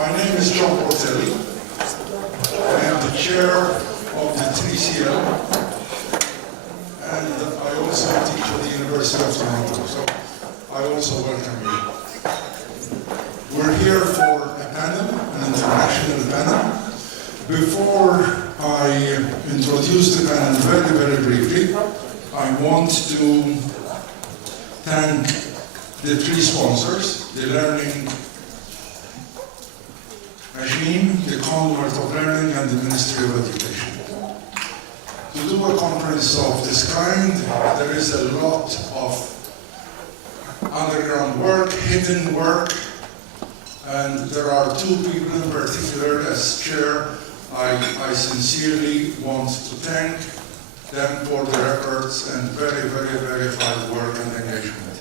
My name is John Portelli. I am the chair of the TCL, and I also teach at the University of Toronto, so I also welcome you. We're here for a panel, an international panel. Before I introduce the panel very, very briefly, I want to thank the three sponsors, the Learning Machine, the Commonwealth of Learning, and the Ministry of Education. To do a conference of this kind, there is a lot of underground work, hidden work, and there are two people in particular, as chair, I sincerely want to thank them for their efforts and very, very, very hard work and engagement.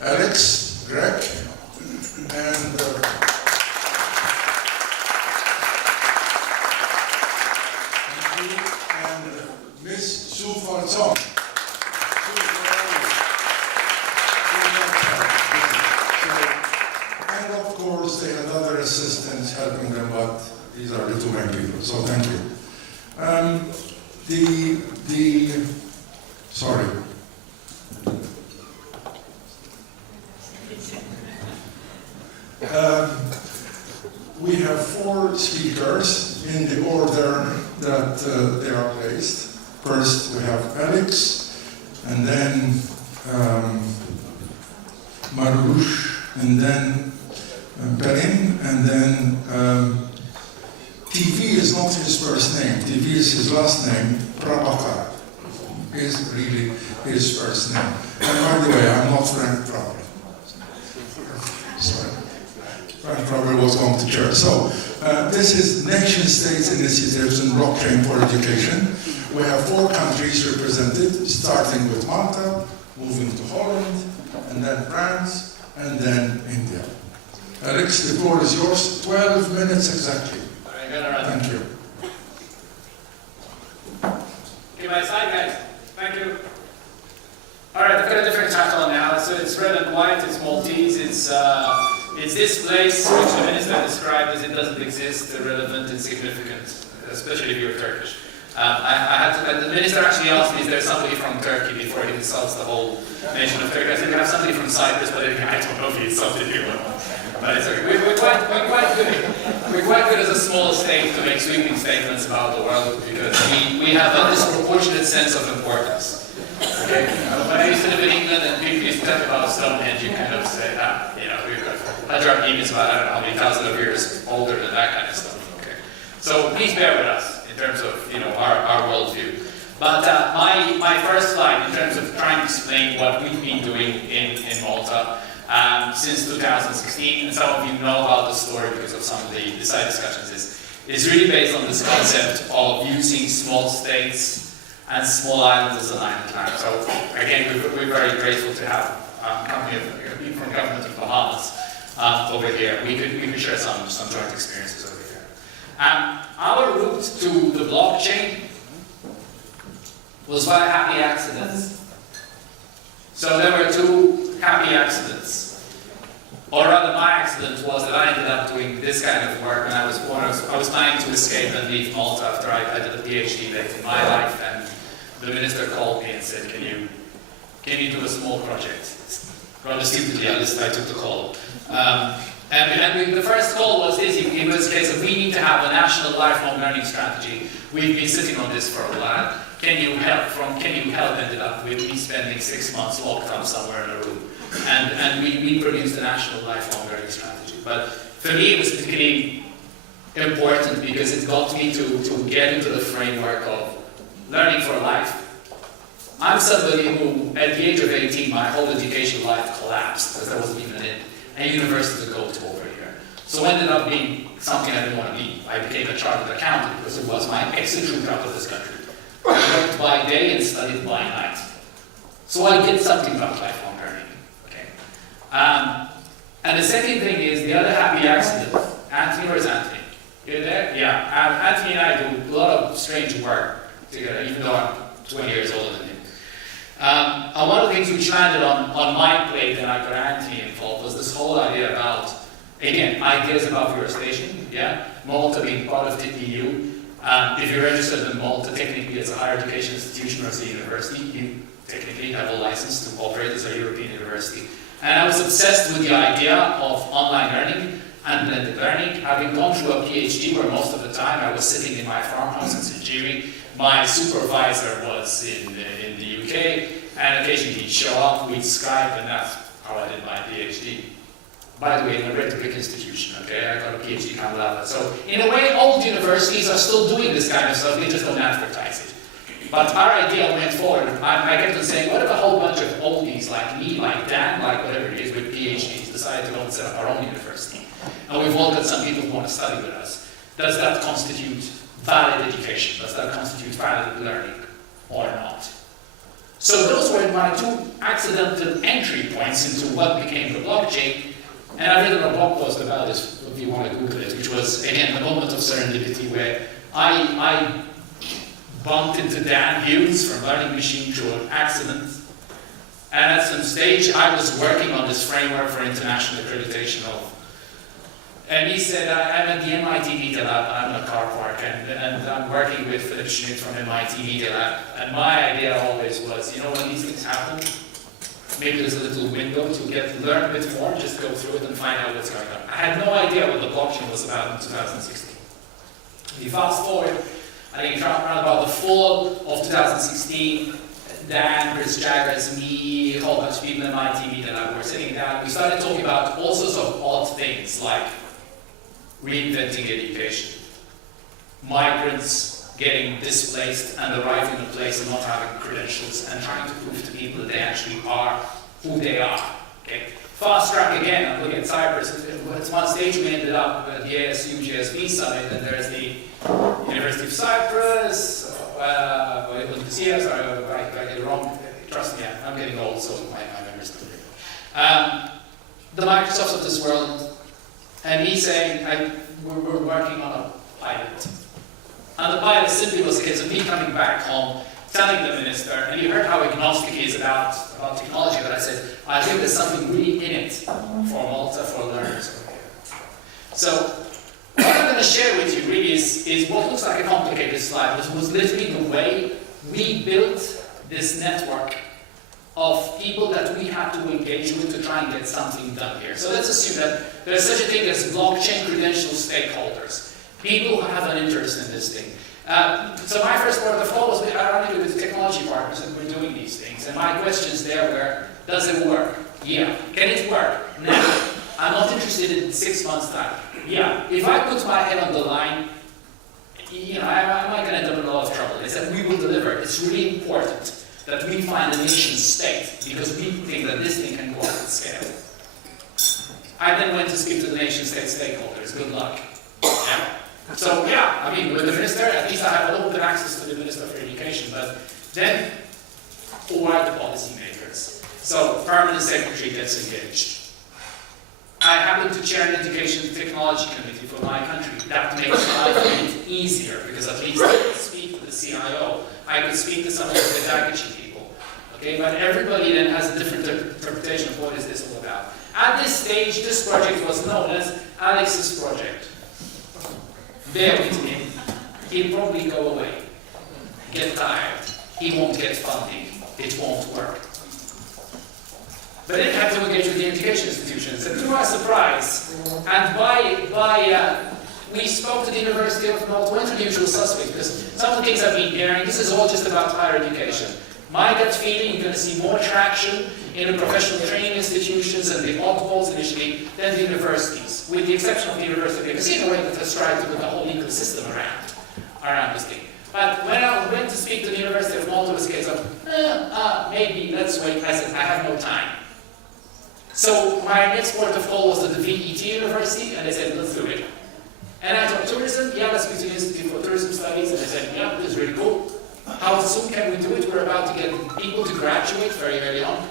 Alex, Grech, and Miss Sue Falzon. And of course, they had other assistants helping them, but these are the two main people, so thank you. Sorry. We have four speakers in the order that they are placed. First, we have Alex, and then Marloes, and then Perrine, and then TV is not his first name. TV is his last name. Prabhakar is really his first name. And by the way, I'm not Frank Prabhakar. Sorry. Frank Prabhakar was going to church. So, this is Nation States Initiatives in Blockchain for Education. We have four countries represented, starting with Malta, moving to Holland, and then France, and then India. Alex, the floor is yours. 12 minutes exactly. Thank you. Okay, my slide, guys. Thank you. All right, I've got a different title now. So it's red and white. It's Maltese. It's this place which the minister described as it doesn't exist, irrelevant, insignificant, especially if you're Turkish. The minister actually asked me, is there somebody from Turkey before he insults the whole nation of Turkey? I said, we have somebody from Cyprus, but I don't know if he insulted you. But it's okay. We're quite good as a small state to make sweeping statements about the world because we have a disproportionate sense of importance. Okay? When I used to live in England and people used to talk about Stonehenge, you kind of say, we've got Hajar is about, I don't know how many thousand of years older than that kind of stuff. Okay? So please bear with us in terms of our worldview. But my first slide in terms of trying to explain what we've been doing in Malta since 2016, and some of you know about the story because of some of the side discussions, is really based on this concept of using small states and small islands as an island time. So again, we're very grateful to have people from government of Bahamas over here. We could share some joint experiences over here. Our route to the blockchain was by happy accidents. So there were two happy accidents. Or rather, my accident was that I ended up doing this kind of work when I was planning to escape and leave Malta after I did a PhD late in my life, and the minister called me and said, can you do a small project? Rather stupidly, I took the call. And the first call was this, it was a case of we need to have a national lifelong learning strategy. We've been sitting on this for a while. Can you help ended up with me spending 6 months locked up somewhere in a room. And we produced a national lifelong learning strategy. But for me it was particularly important because it got me to get into the framework of learning for life. I'm somebody who, at the age of 18, my whole education life collapsed because I wasn't even in a university to go to over here. So it ended up being something I didn't want to be. I became a chartered accountant because it was my exit route out of this country. I worked by day and studied by night. So I did something about lifelong learning. Okay. And the second thing is the other happy accident. Anthony, where's Anthony? You there? Yeah. Anthony and I do a lot of strange work together, even though I'm 20 years older than him. And one of the things which landed on my plate and I got Anthony involved was this whole idea about Again, ideas about your station, yeah? Malta being part of the EU. If you're registered in Malta, technically as a higher education institution or as a university, you technically have a license to operate as a European university. And I was obsessed with the idea of online learning and blended learning. Having gone through a PhD where most of the time I was sitting in my farmhouse in Sicily, my supervisor was in the UK, and occasionally he'd show up, we'd Skype, and that's how I did my PhD. By the way, in a Grech institution, okay? I got a PhD from Malta. So, in a way, old universities are still doing this kind of stuff, they just don't advertise it. But our idea went forward. I kept on saying, what if a whole bunch of oldies like me, like Dan, like whatever it is, with PhDs decide to go and set up our own university? And we've all got some people who want to study with us. Does that constitute valid education? Does that constitute valid learning or not? So those were my two accidental entry points into what became the blockchain. And I read a blog post about this, if you want to Google it, which was, again, the moment of serendipity where I bumped into Dan Hughes from Learning Machine through an accident. And at some stage, I was working on this framework for international accreditation of. And he said, I'm at the MIT Media Lab, I'm in a car park, and I'm working with Philip Schmidt from MIT Media Lab. And my idea always was, you know, when these things happen, maybe there's a little window to learn a bit more, just go through it and find out what's going on. I had no idea what the blockchain was about in 2016. If you fast forward, I think around about the fall of 2016, Dan, Chris Jaggers, me, a whole bunch of people in MIT Media Lab were sitting down. We started talking about all sorts of odd things like reinventing education, migrants getting displaced and arriving in a place and not having credentials and trying to prove to people that they actually are who they are. Okay? Fast track again, I'm looking at Cyprus. At one stage we ended up at the ASU GSB summit, and there's the University of Cyprus, I get it wrong, trust me, I'm getting old, so my memory's still there. The Microsofts of this world, and he's saying, we're working on a pilot. And the pilot simply was the case of me coming back home, telling the minister, and you heard how agnostic he is about technology, but I said, I think there's something really in it for Malta, for learners. So, what I'm going to share with you really is what looks like a complicated slide, but was literally the way we built this network of people that we had to engage with to try and get something done here. So let's assume that there's such a thing as blockchain credential stakeholders, people who have an interest in this thing. So my first part of the call was ironically with technology partners, and we're doing these things. And my questions there were, does it work? Yeah. Can it work? Now. I'm not interested in 6 months' time. Yeah. If I put my head on the line, you know, I might end up in a lot of trouble. They said, we will deliver. It's really important that we find a nation state because we think that this thing can go up at scale. I then went to speak to the nation state stakeholders. Good luck. Yeah. So yeah, I mean, with the minister, at least I have a little bit of access to the Minister for Education, but then who are the policymakers? So Permanent Secretary gets engaged. I happen to chair an education technology committee for my country. That makes life a bit easier because at least I could speak to the CIO. I could speak to some of the pedagogy people. Okay, but everybody then has a different interpretation of what is this all about. At this stage, this project was known as Alex's project. Bear with him. He'll probably go away, get tired. He won't get funding. It won't work. But then you have to engage with the education institutions. And to our surprise, and we spoke to the University of Malta, went to the usual suspects, because some of the things I've been hearing, this is all just about higher education. My gut feeling, you're going to see more traction in the professional training institutions and the oddballs initially than the universities, with the exception of the University of Casino, that has tried to put the whole ecosystem around this thing. But when I went to speak to the University of Malta, it was a case of, maybe, let's wait. I said, I have no time. So my next port of call was at the VET University, and they said, let's do it. And I thought, tourism? Yeah, let's speak to the Institute for Tourism Studies. And they said, yeah, this is really cool. How soon can we do it? We're about to get people to graduate very early on.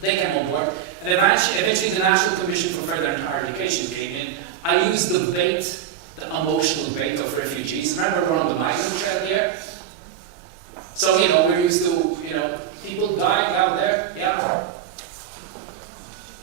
They came on board. And eventually the National Commission for Further and Higher Education came in. I used the bait, the emotional bait of refugees. Remember we're on the migrant trail here? So, you know, we're used to, you know, people dying out there. Yeah.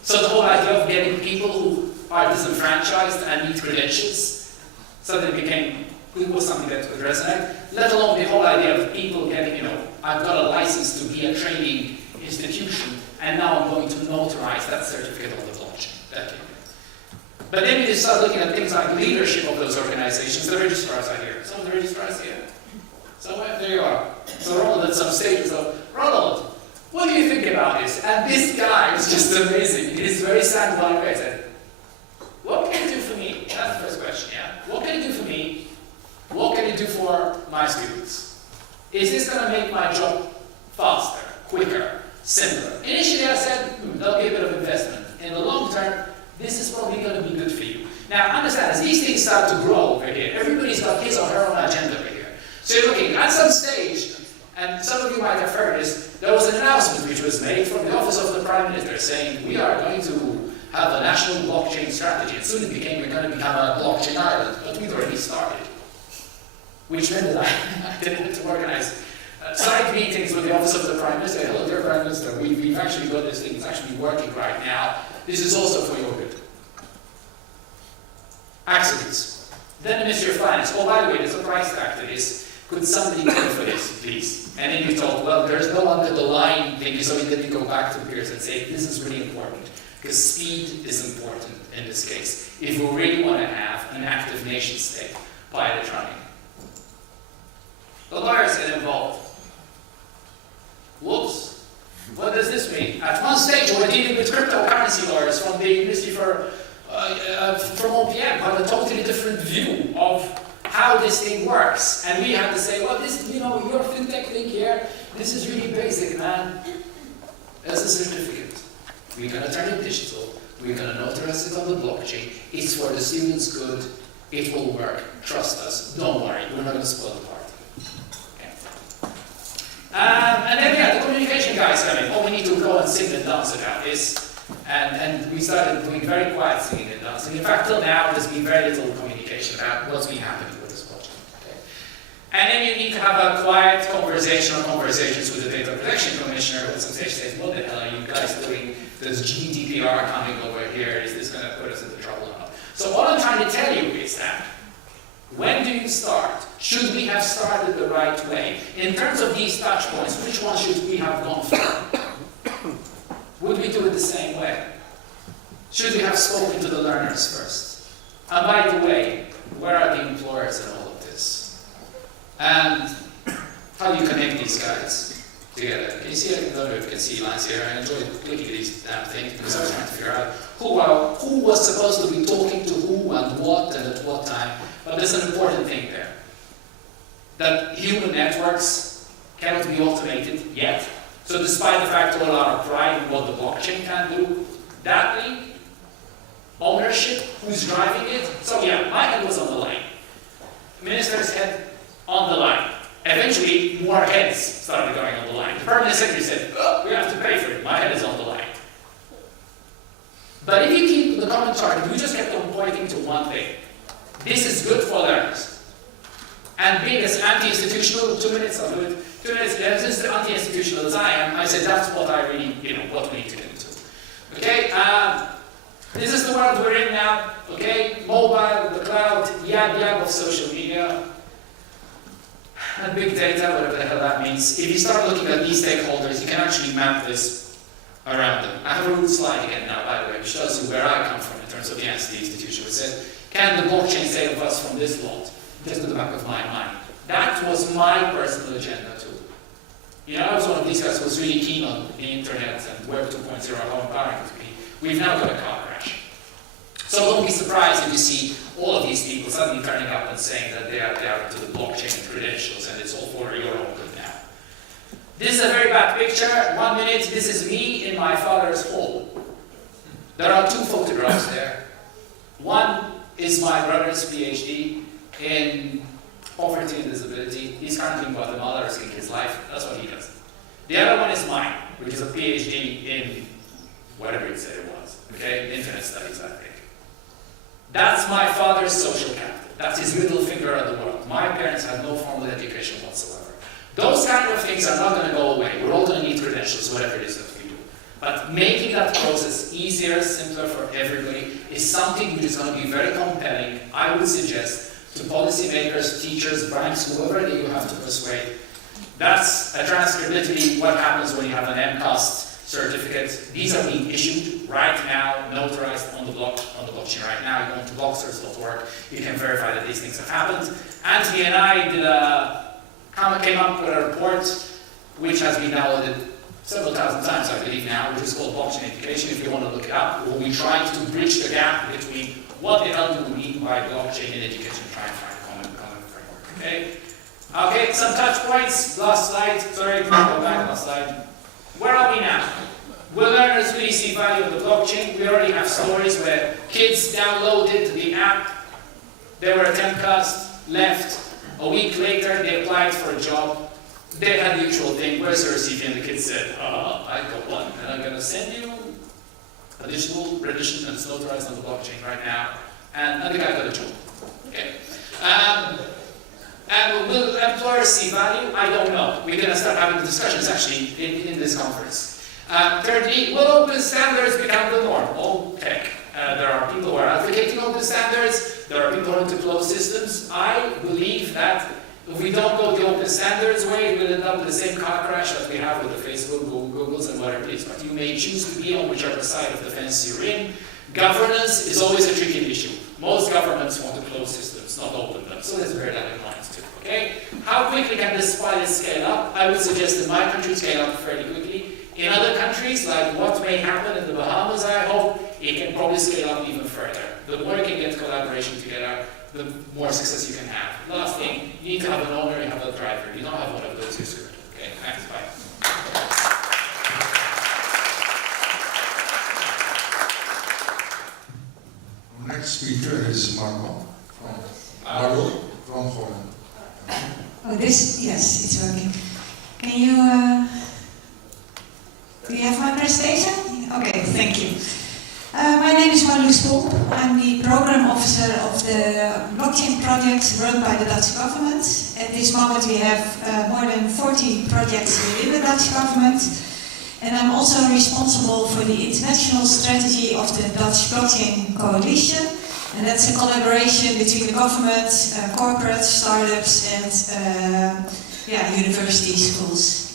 So the whole idea of getting people who are disenfranchised and need credentials, suddenly it was something that would resonate, let alone the whole idea of people getting, I've got a license to be a training institution, and now I'm going to notarize that certificate on the blockchain. That came in. But then you start looking at things like leadership of those organizations. The registrars are here. Some of the registrars here. So there you are. So Ronald at some stage was like, Ronald, what do you think about this? And this guy is just amazing. He is very sandline way. I said, what can you do for me? That's the first question, yeah? What can you do for me? What can you do for my students? Is this going to make my job faster, quicker, simpler? Initially I said, there'll be a bit of investment. In the long term, this is probably going to be good for you. Now understand, as these things start to grow over here, everybody's got his or her own agenda over here. So you're looking, at some stage, and some of you might have heard this, there was an announcement which was made from the office of the Prime Minister saying, we are going to have a national blockchain strategy. And soon it became, we're going to become a blockchain island, but we'd already started. Which meant that I didn't have to organize side meetings with the office of the Prime Minister. Hello, dear Prime Minister, we've actually got this thing, it's actually working right now. This is also for your good. Accidents. Then the Ministry of Finance, oh, by the way, there's a price tag to this. Could somebody pay for this, please? And then you thought, well, there's no under the line thing, so then you go back to peers and say, this is really important, because speed is important in this case, if we really want to have an active nation state pilot running. The lawyers get involved. Whoops. What does this mean? At one stage, we're dealing with cryptocurrency lawyers from the Ministry from Pomp had a totally different view of how this thing works. And we have to say, well, this, your fintech thing here, this is really basic, man. As a certificate. We're going to turn it digital. We're going to notarize it on the blockchain. It's for the students' good. It will work. Trust us. Don't worry. We're not going to spoil the party. And then, the communication guys come in. Oh, we need to go and sing and dance about this. And we started doing very quiet singing and dancing. In fact, till now, there's been very little communication about what's been happening with this project. Okay? And then you need to have a quiet conversation or conversations with the Data Protection Commissioner who at some stage says, what the hell are you guys doing? There's GDPR coming over here. Is this going to put us into trouble or not? So what I'm trying to tell you is that when do you start? Should we have started the right way? In terms of these touch points, which one should we have gone for? Would we do it the same way? Should we have spoken to the learners first? And by the way, where are the employers in all of this? And how do you connect these guys together? Can you see, I don't know if you can see lines here. I enjoy looking at these damn things because I was trying to figure out who was supposed to be talking to who and what and at what time. But there's an important thing there. That human networks cannot be automated yet. So despite the fact all our pride in what the blockchain can do, that thing, ownership, who's driving it. So yeah, my head was on the line. Minister's head on the line. Eventually, more heads started going on the line. The permanent secretary said, oh, we have to pay for it. My head is on the line. But if you keep the common target, we just kept on pointing to one thing. This is good for learners. And being as anti-institutional, 2 minutes, I'll do it. 2 minutes, as anti-institutional as I am, I said that's what I really, what we need to get into. Okay, this is the world we're in now. Okay, mobile, the cloud, yab of social media, and big data, whatever the hell that means. If you start looking at these stakeholders, you can actually map this around them. I have a root slide again now, by the way, which shows you where I come from in terms of the anti-institution. It says, can the blockchain save us from this lot? Just at the back of my mind. That was my personal agenda too. I was one of these guys who was really keen on the internet and Web 2.0, how empowering it could be. We've now got a car crash. So don't be surprised if you see all of these people suddenly turning up and saying that they are into the blockchain credentials and it's all for your own good now. This is a very bad picture. 1 minute, this is me in my father's hall. There are 2 photographs there. One is my brother's PhD in poverty and disability. He's currently in Guatemala risking his life. That's what he does. The other one is mine, which is a PhD in whatever you said it was. Okay? Infinite studies, I think. That's my father's social capital. That's his middle finger of the world. My parents had no formal education whatsoever. Those kind of things are not going to go away. We're all going to need credentials, whatever it is that we do. But making that process easier, simpler for everybody is something which is going to be very compelling, I would suggest, to policymakers, teachers, banks, whoever that you have to persuade. That's a transcriptability, what happens when you have an MCAST certificate. These are being issued right now, notarized on the blockchain right now. You go to blocksters.org, you can verify that these things have happened. Anthony and I came up with a report which has been downloaded several thousand times, I believe now, which is called Blockchain Education, if you want to look it up. We'll be trying to bridge the gap between what the hell do we mean by blockchain in education, trying to find a common framework, okay? Okay, some touch points, last slide, sorry, go back, last slide. Where are we now? Will learners really see value of the blockchain? We already have stories where kids downloaded the app, they were at MCAST, left, a week later they applied for a job. They had the usual thing, where's the receipt? And the kid said, I got one, and I'm going to send you additional rendition and it's notarized on the blockchain right now. And the guy got a job. Okay. And will employers see value? I don't know. We're going to start having discussions actually in this conference. Thirdly, will open standards become the norm? Okay. There are people who are advocating open standards. There are people who want to close systems. I believe that if we don't go the open standards way, we'll end up with the same car crash that we have with the Facebook, Googles, and whatever it is. But you may choose to be on whichever side of the fence you're in. Governance is always a tricky issue. Most governments want to close systems, not open them. So let's bear that in mind too. Okay? How quickly can this pilot scale up? I would suggest in my country scale up fairly quickly. In other countries, like what may happen in the Bahamas, I hope, it can probably scale up even further. The more you can get collaboration together, the more success you can have. Last thing, you need to have an owner, you have a driver. You don't have one of those, you're screwed. Okay, thanks, bye. Our next speaker is Marloes from Holland. Oh, yes, it's working. Can you, do you have my presentation? Okay, thank you. My name is Marloes Pomp. I'm the program officer of the blockchain project run by the Dutch government. At this moment we have more than 40 projects within the Dutch government. And I'm also responsible for the international strategy of the Dutch Blockchain Coalition. And that's a collaboration between the government, corporate, startups and university schools.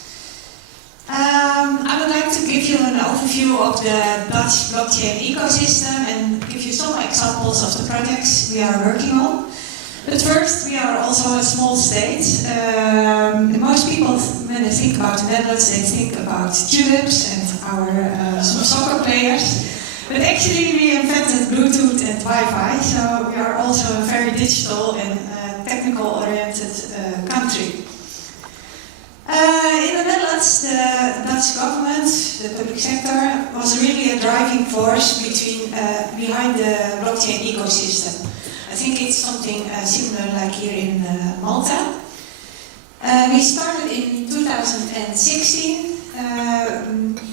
I would like to give you an overview of the Dutch blockchain ecosystem and give you some examples of the projects we are working on. But first, we are also a small state. Most people, when they think about the Netherlands, they think about tulips and our some soccer players. But actually, we invented Bluetooth and Wi-Fi, so we are also a very digital and technical-oriented country. In the Netherlands, the Dutch government, the public sector, was really a driving force behind the blockchain ecosystem. I think it's something similar like here in Malta. We started in 2016.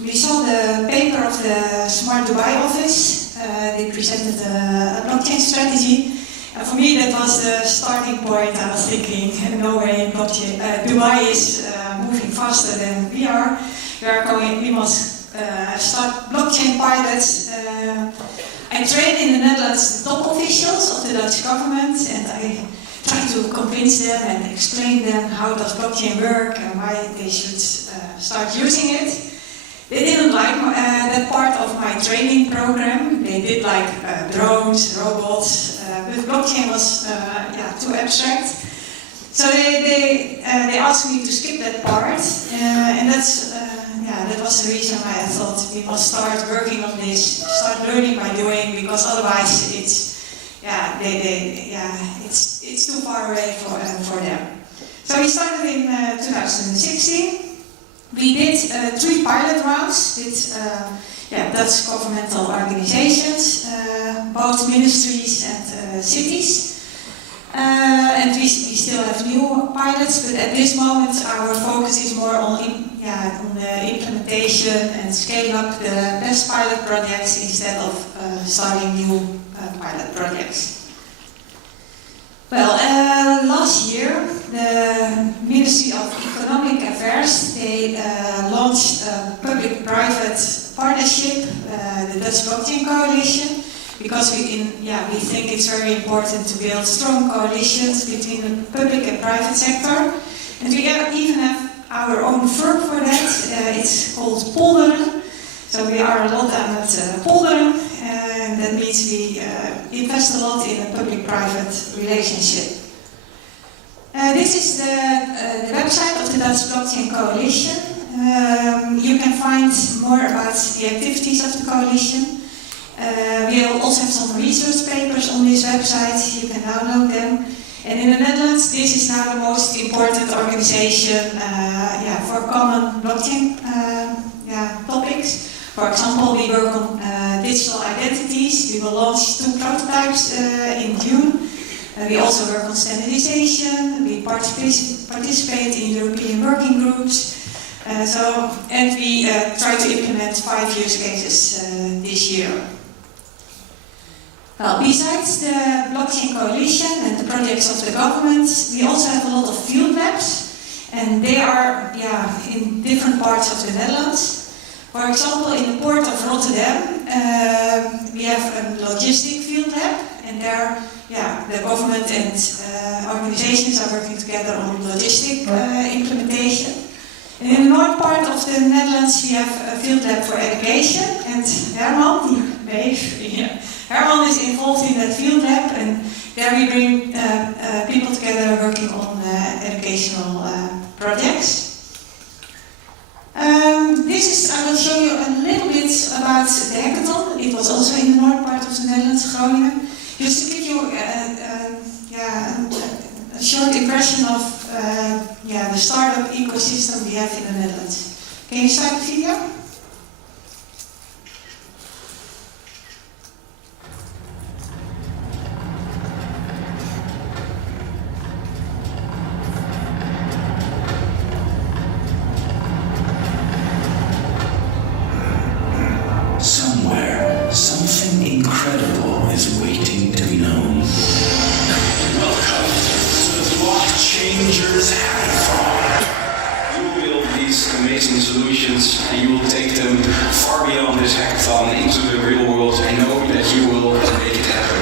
We saw the paper of the Smart Dubai office. They presented a blockchain strategy. And for me, that was the starting point. I was thinking, no way, Dubai is moving faster than we are. We must start blockchain pilots. I trained in the Netherlands the top officials of the Dutch government, and I tried to convince them and explain them how does blockchain work and why they should start using it. They didn't like that part of my training program. They did like drones, robots, but blockchain was too abstract. So they asked me to skip that part, and that was the reason why I thought we must start working on this, start learning by doing, because otherwise it's too far away for them. So we started in 2016. We did 3 pilot rounds with Dutch governmental organizations, both ministries and cities. And we still have new pilots, but at this moment our focus is more on the implementation and scaling up the best pilot projects instead of starting new pilot projects. Well, last year the Ministry of Economic Affairs, they launched a public-private partnership, the Dutch Blockchain Coalition, because we think it's very important to build strong coalitions between the public and private sector. And we even have our own firm for that. It's called Polderen. So we are a lot aan het polderen, and that means we invest a lot in a public-private relationship. This is the website of the Dutch Blockchain Coalition. You can find more about the activities of the coalition. We also have some research papers on this website. You can download them. And in the Netherlands, this is now the most important organization for common blockchain topics. For example, we work on digital identities. We will launch 2 prototypes in June. We also work on standardization. We participate in European working groups. And we try to implement 5 use cases this year. Well, besides the Blockchain Coalition and the projects of the government, we also have a lot of field labs, and they are in different parts of the Netherlands. For example, in the port of Rotterdam, we have a logistic field lab, and there, the government and organizations are working together on logistic implementation. And in the north part of the Netherlands, we have a field lab for education, and Herman is involved in that field lab, and there we bring people together working on educational projects. I will show you a little bit about the hackathon. It was also in the north part of the Netherlands, Groningen. Just to give you a short impression of the startup ecosystem we have in the Netherlands. Can you start the video? Something incredible is waiting to be known. Welcome to the Blockchangers Hackathon. You will build these amazing solutions and you will take them far beyond this hackathon into the real world and know that you will make it happen.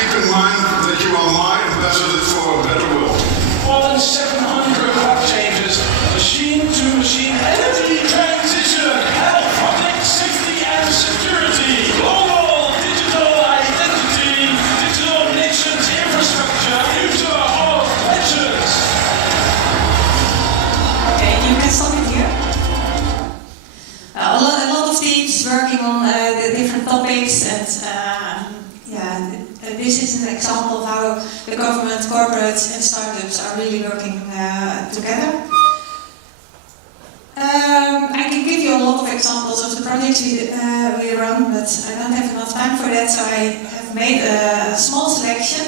Keep in mind that you are my ambassador for a better world. More than 700 blockchains, machine-to-machine energy transition, health, public safety and security, global digital identity, digital nations infrastructure, future of nations. Okay, you can stop it here. A lot of teams working on the different topics, and this is an example of how the government, corporates and startups are really working together. I can give you a lot of examples of the projects we run, but I don't have enough time for that, so I have made a small selection.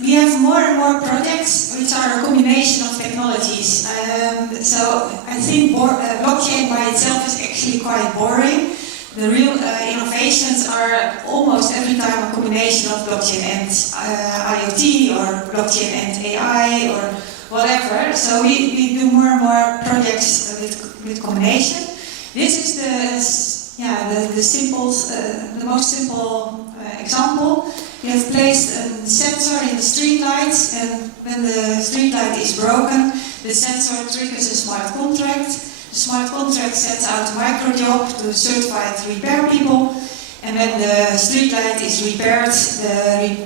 We have more and more projects which are a combination of technologies. So I think blockchain by itself is actually quite boring. The real innovations are almost every time a combination of blockchain and IoT, or blockchain and AI, or whatever. So we do more and more projects with combination. This is the most simple example. We have placed a sensor in the street light, and when the street light is broken, the sensor triggers a smart contract. The smart contract sets out a micro job to certified repair people, and when the street light is repaired, the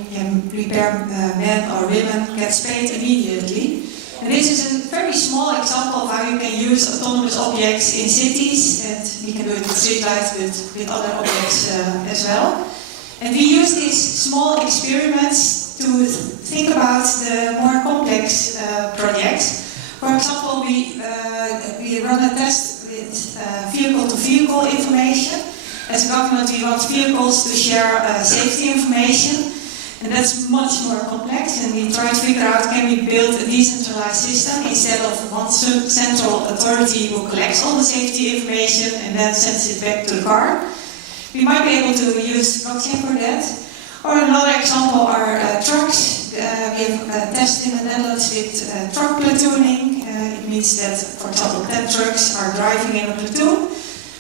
repair man or woman gets paid immediately. And this is a very small example of how you can use autonomous objects in cities, and we can do it with street lights, with other objects as well. And we use these small experiments to think about the more complex projects. For example, we run a test with vehicle-to-vehicle information. As a government, we want vehicles to share safety information, and that's much more complex. And we try to figure out, can we build a decentralized system instead of one central authority who collects all the safety information and then sends it back to the car. We might be able to use blockchain for that. Or another example are trucks. We have a test in the Netherlands with truck platooning. It means that, for example, 10 trucks are driving in a platoon,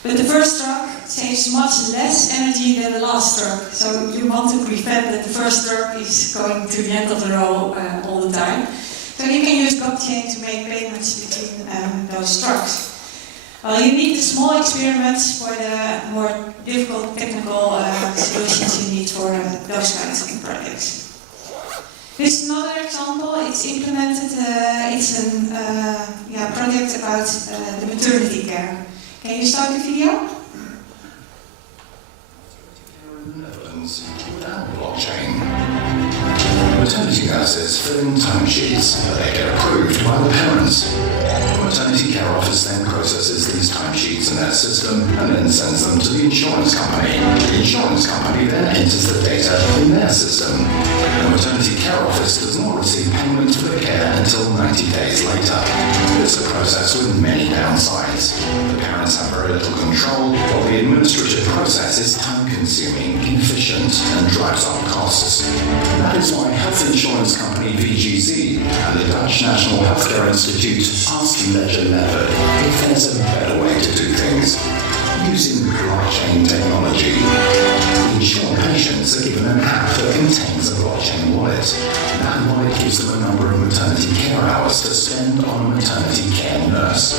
but the first truck saves much less energy than the last truck. So you want to prevent that the first truck is going to the end of the row all the time. So you can use blockchain to make payments between those trucks. Well, you need the small experiments for the more difficult technical solutions you need for those kinds of projects. This is another example. It's implemented. It's a project about the maternity care. Can you start the video? Netherlands without blockchain. Maternity nurses fill in timesheets, but they get approved by the parents. The maternity care office then processes these timesheets in their system and then sends them to the insurance company. The insurance company then enters the data in their system. The maternity care office does not receive payment for the care until 90 days later. It's a process with many downsides. The parents have very little control, while the administrative process is time-consuming, inefficient, and drives up costs. That is why health insurance company VGZ and the Dutch National Healthcare Institute ask you Ledger Method if there's a better way to do things. Using blockchain technology, insured patients are given an app that contains a blockchain wallet. That wallet gives them a number of maternity care hours to spend on a maternity care nurse.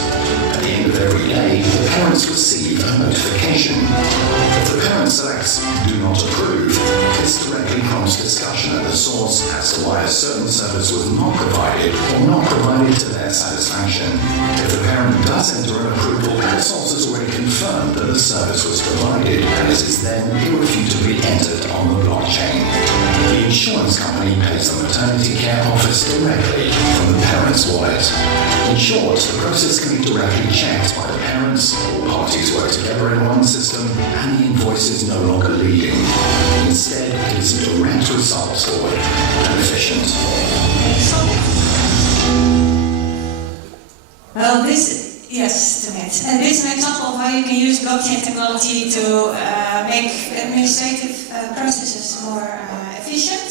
At the end of every day, the parents receive a notification. If the parent selects Do Not Approve, this directly prompts discussion at the source as to why a certain service was not provided or not provided to their satisfaction. If the parent does enter an approval, the source has already confirmed that the service was provided, and it is then irrefutably entered on the blockchain. The insurance company pays the maternity care office directly from the parent's wallet. In short, the process can be directly checked by the parents, all parties work together in one system, and the invoice is no longer leading. Instead, it is a direct result forward and efficient. Well, this is an example of how you can use blockchain technology to make administrative processes more efficient.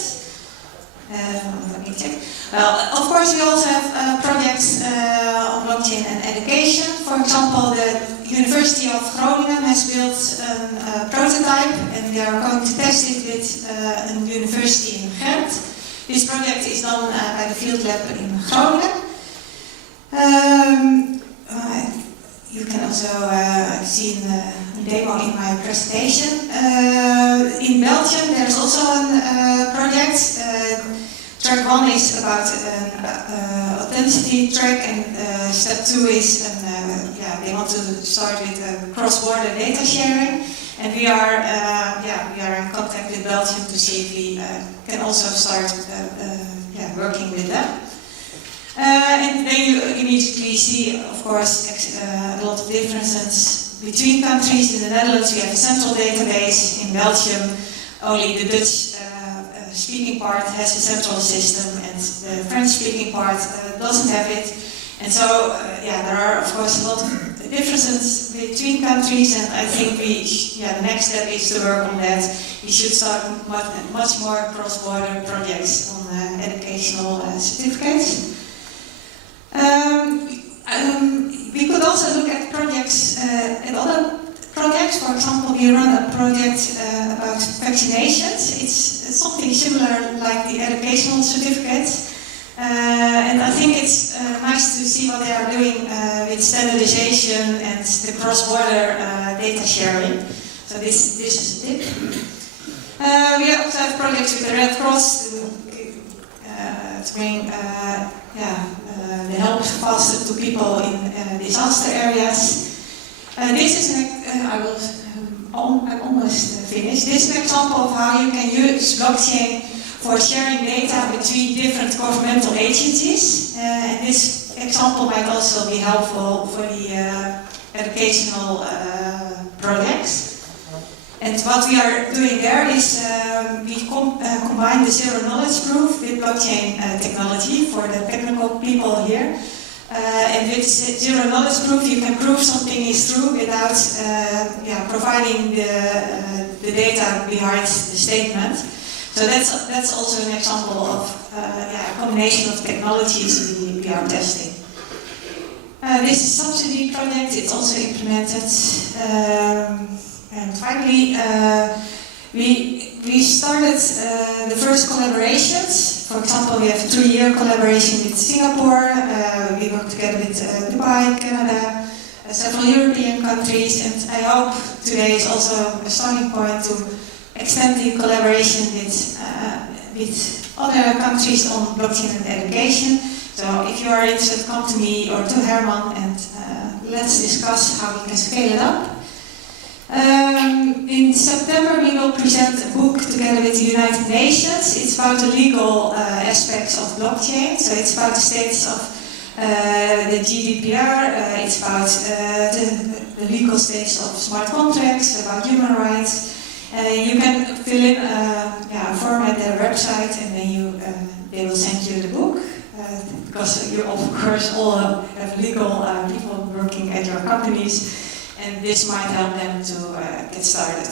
Let me check. Well, of course, we also have projects on blockchain and education. For example, the University of Groningen has built a prototype, and they are going to test it with a university in Ghent. This project is done by the field lab in Groningen. You can also see a demo in my presentation. In Belgium, there's also a project. Track 1 is about an authenticity track, and step 2 is they want to start with cross-border data sharing. And we are in contact with Belgium to see if we can also start working with them. And then you immediately see, of course, a lot of differences between countries. In the Netherlands, we have a central database. In Belgium, only the Dutch speaking part has a central system, and the French speaking part doesn't have it. And so, there are, of course, a lot of differences between countries, and I think the next step is to work on that. We should start much more cross-border projects on educational certificates. We could also look at projects, at other projects. For example, we run a project about vaccinations. It's something similar like the educational certificates. And I think it's nice to see what they are doing with standardization and the cross-border data sharing. So this is a tip. We also have projects with the Red Cross to bring the help faster to people in disaster areas. This is I'm almost finished. This is an example of how you can use blockchain for sharing data between different governmental agencies. And this example might also be helpful for the educational projects. And what we are doing there is we combine the zero-knowledge proof with blockchain technology for the technical people here. And with zero-knowledge proof, you can prove something is true without providing the data behind the statement. So that's also an example of a combination of technologies we are testing. This is a subsidy project, it's also implemented. And finally, we started the first collaborations. For example, we have a 2-year collaboration with Singapore. We work together with Dubai, Canada, several European countries, and I hope today is also a starting point to extend the collaboration with other countries on blockchain and education. So if you are interested, come to me or to Herman, and let's discuss how we can scale it up. In September we will present a book together with the United Nations. It's about the legal aspects of blockchain. So it's about the status of the GDPR, it's about the legal status of smart contracts, about human rights. You can fill in a form at their website, and then they will send you the book. Because you, of course, all have legal people working at your companies, and this might help them to get started.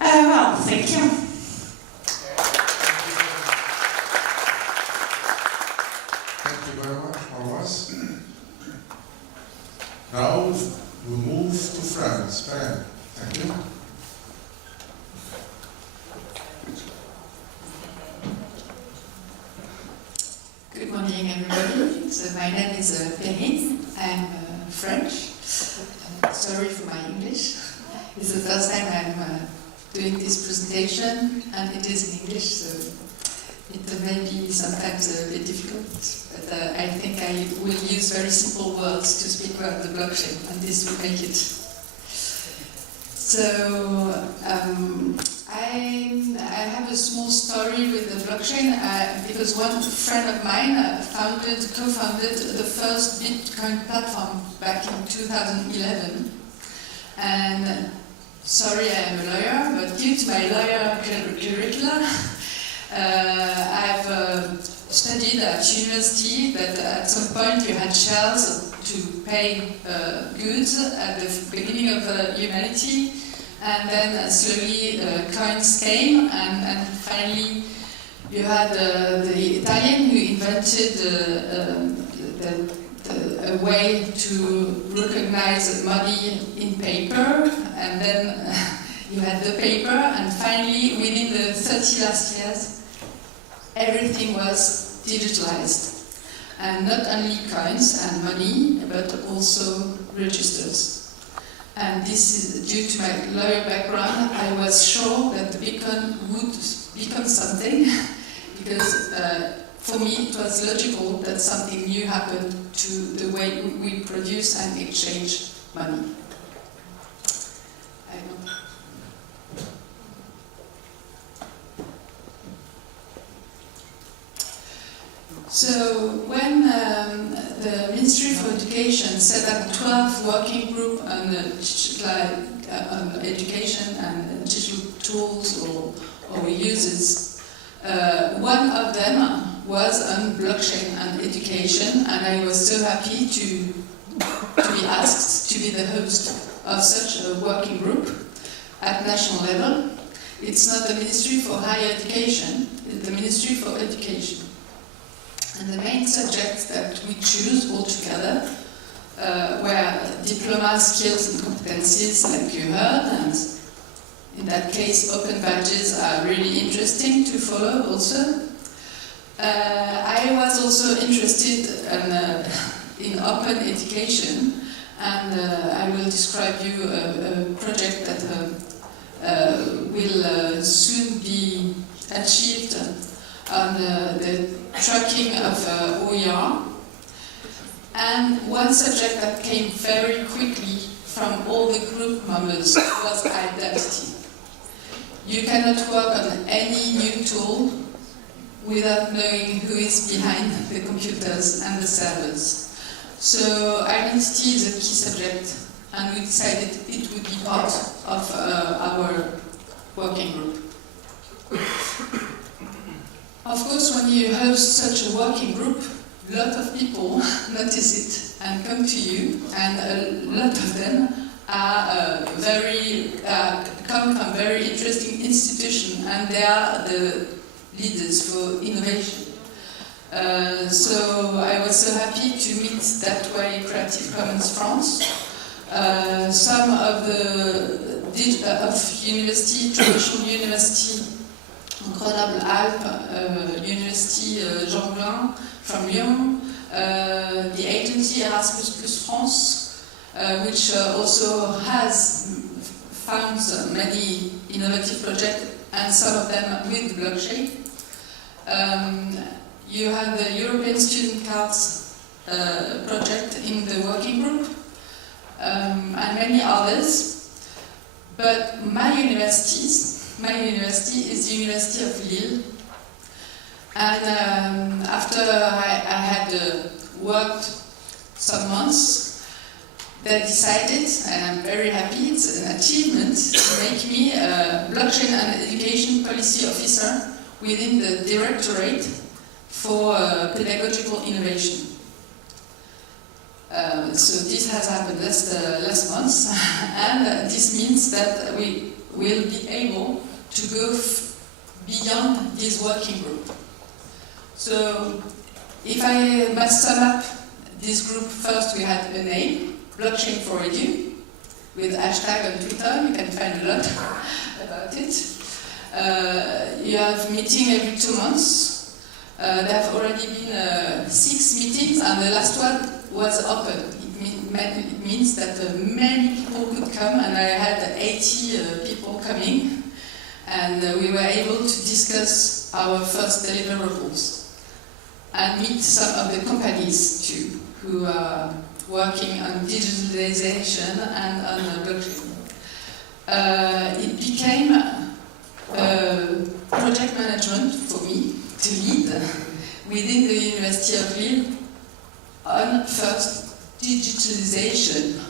Well, thank you. Thank you very much, Marloes. Now we move to France. Perrine, thank you. Good morning, everybody. So my name is Perrine. I'm French. Sorry for my English. It's the first time I'm doing this presentation, and it is in English, so it may be sometimes a bit difficult. But I think I will use very simple words to speak about the blockchain, and this will make it. So I have a small story with the blockchain because one friend of mine co-founded the first Bitcoin platform back in 2011. And sorry, I am a lawyer, but due to my lawyer curricula, I've studied at university that at some point you had shells to pay goods at the beginning of humanity. And then slowly coins came, and finally you had the Italian who invented a way to recognize money in paper, and then you had the paper, and finally within the 30 last years everything was digitalized. And not only coins and money, but also registers. And this is due to my lawyer background. I was sure that the Bitcoin would become something because for me it was logical that something new happened to the way we produce and exchange money. So when the Ministry for Education set up 12 working groups on education and digital tools or uses, one of them was on blockchain and education, and I was so happy to be asked to be the host of such a working group at national level. It's not the Ministry for Higher Education, it's the Ministry for Education. And the main subjects that we choose all together were diploma, skills and competencies, like you heard, and in that case open badges are really interesting to follow also. I was also interested in open education, and I will describe you a project that will soon be achieved on the tracking of OER. And one subject that came very quickly from all the group members was identity. You cannot work on any new tool without knowing who is behind the computers and the servers. So identity is a key subject, and we decided it would be part of our working group. Of course, when you host such a working group, a lot of people notice it and come to you, and a lot of them are come from very interesting institutions, and they are the leaders for innovation. So I was so happy to meet that way Creative Commons France. Some of the university, traditional university, Grenoble Alpes, University Jean Moulin from Lyon, the agency Erasmus Plus France, which also has found many innovative projects, and some of them with blockchain. You have the European Student Cards project in the working group, and many others. But my university is the University of Lille. And after I had worked some months, they decided, and I'm very happy, it's an achievement, to make me a blockchain and education policy officer within the Directorate for Pedagogical Innovation. So this has happened last month, and this means that we will be able to go beyond this working group. So if I must sum up this group, first we had a name, Blockchain for Edu, with hashtag on Twitter, you can find a lot about it. You have meeting every 2 months. There have already been 6 meetings, and the last one was open. It means that many people could come, and I had 80 people coming, and we were able to discuss our first deliverables and meet some of the companies too, who are working on digitalization and on blockchain. It became project management for me to lead within the University of Lille on first digitalization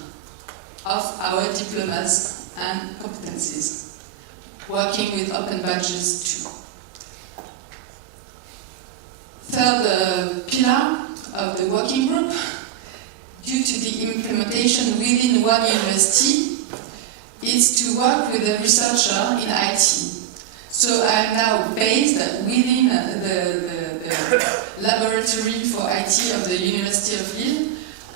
of our diplomas and competencies, working with open badges too. Third pillar of the working group, due to the implementation within one university, is to work with a researcher in IT. So I am now based within the laboratory for IT of the University of Lille,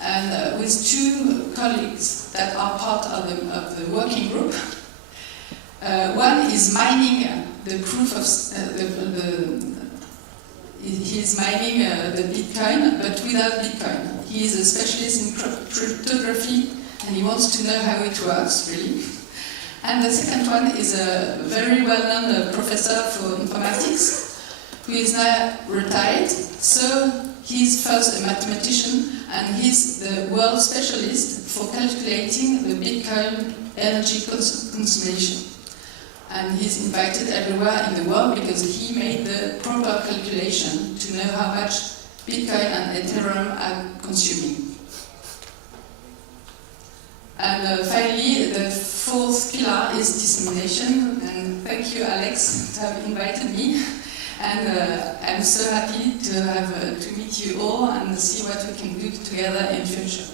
and with 2 colleagues that are part of the working group. One is mining the proof of he's mining the Bitcoin, but without Bitcoin. He is a specialist in cryptography, and he wants to know how it works, really. And the second one is a very well-known professor for informatics, who is now retired. So he's first a mathematician, and he's the world specialist for calculating the Bitcoin energy consumption. And he's invited everywhere in the world because he made the proper calculation to know how much Bitcoin and Ethereum are consuming. And finally, the 4th pillar is dissemination. And thank you, Alex, to have invited me. And I'm so happy to meet you all and see what we can do together in future.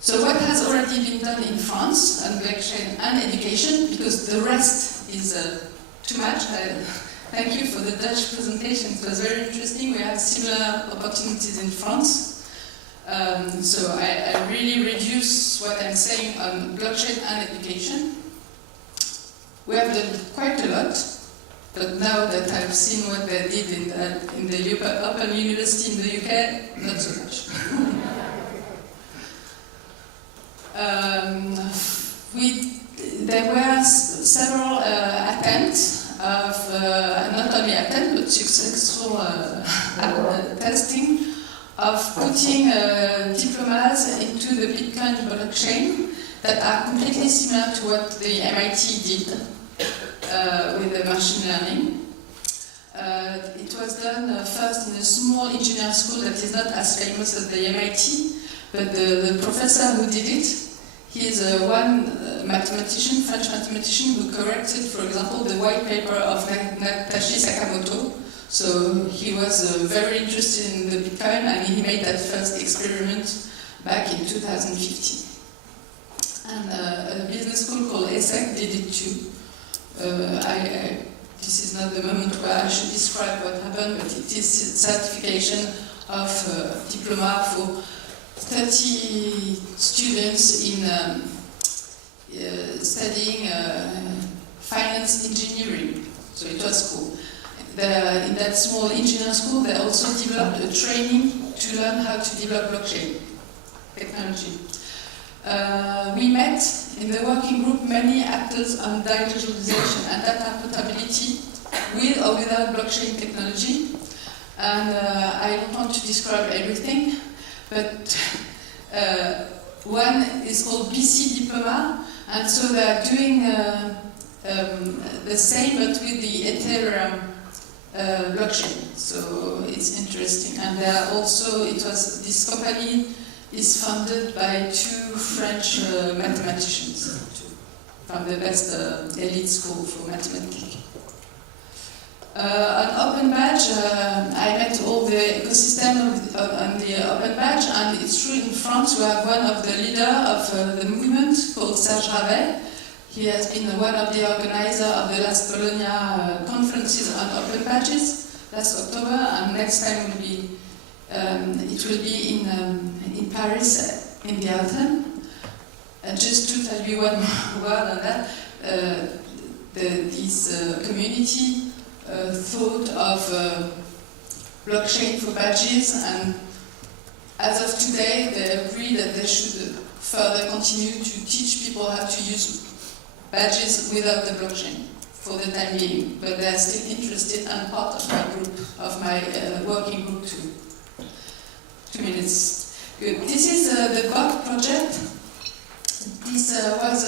So what has already been done in France on blockchain and education, because the rest is too much. Thank you for the Dutch presentation, it was very interesting. We have similar opportunities in France. So I really reduce what I'm saying on blockchain and education. We have done quite a lot, but now that I've seen what they did in the Open University in the UK, not so much. There were several attempts of, not only attempts, but successful testing of putting diplomas into the Bitcoin blockchain that are completely similar to what the MIT did with the machine learning. It was done first in a small engineering school that is not as famous as the MIT, but the professor who did it, he is one mathematician, French mathematician, who corrected, for example, the white paper of Natashi Sakamoto. So he was very interested in the Bitcoin, and he made that first experiment back in 2015. And a business school called ESSEC did it too. I this is not the moment where I should describe what happened, but it is certification of diploma for 30 students in studying finance engineering. So it was cool. In that small engineering school, they also developed a training to learn how to develop blockchain technology. We met in the working group many actors on digitalization and data portability with or without blockchain technology. And I don't want to describe everything, but one is called BC Diploma, and so they are doing the same but with the Ethereum blockchain. So it's interesting. And there are also, this company is funded by 2 French mathematicians from the best elite school for mathematics. On Open Badge, I met all the ecosystem on the Open Badge, and it's true in France we have one of the leaders of the movement called Serge Ravet. He has been one of the organizers of the last Bologna conferences on Open Badges last October, and next time it will be in Paris in the autumn. And just to tell you one word on that, this community thought of blockchain for badges, and as of today they agree that they should further continue to teach people how to use badges without the blockchain for the time being, but they are still interested and part of my group, of my working group too. 2 minutes. Good. This is the GOG project. This was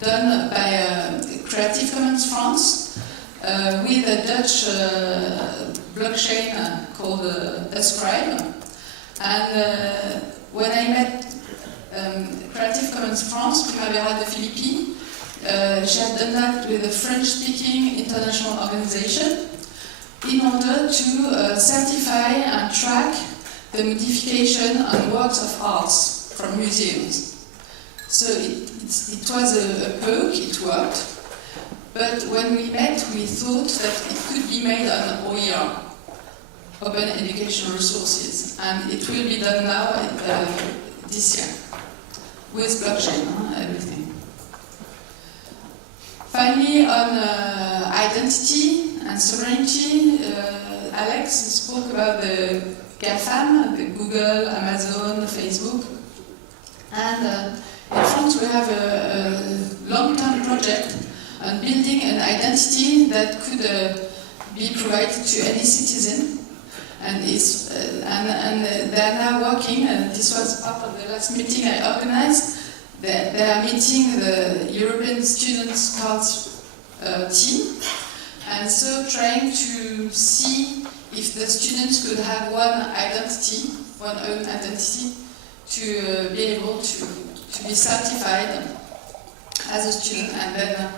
done by Creative Commons France with a Dutch blockchain called Ascribe. And when I met Creative Commons France, Primavera de Philippines, she had done that with a French-speaking international organization in order to certify and track the modification on works of arts from museums. So it was a poke, it worked, but when we met we thought that it could be made on OER, Open Educational Resources, and it will be done now this year with blockchain, everything. Finally, on identity and sovereignty, Alex spoke about the GAFAM, the Google, Amazon, Facebook. And in France we have a long-term project on building an identity that could be provided to any citizen. And they are now working, and this was part of the last meeting I organized. They are meeting the European Students' Cards team, and so trying to see if the students could have one own identity, to be able to be certified as a student, and then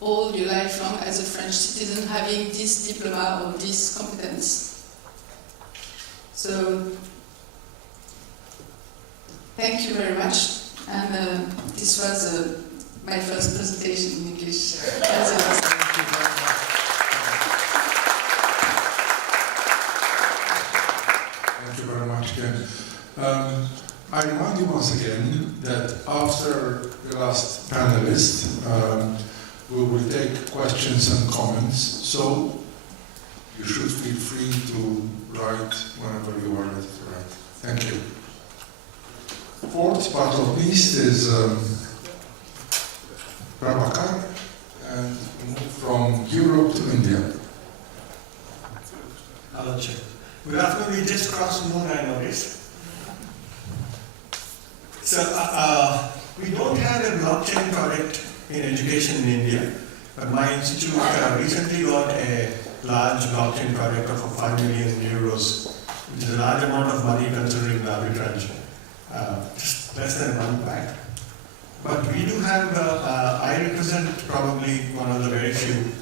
all your life long as a French citizen having this diploma or this competence. So, thank you very much. And this was my first presentation in English. Thank you very much, Ken. I remind you once again that after the last panelist, we will take questions and comments, so you should feel free to write whenever you are ready to write. Thank you. Fourth, but not least, is Prabhakar, and from Europe to India. Hello, Chair. Good afternoon. We just crossed noon, I noticed. So, we don't have a blockchain project in education in India, but my institute recently got a large blockchain project of 5 million euros, which is a large amount of money considering the arbitrage. Just less than a month back. But we do have, I represent probably one of the very few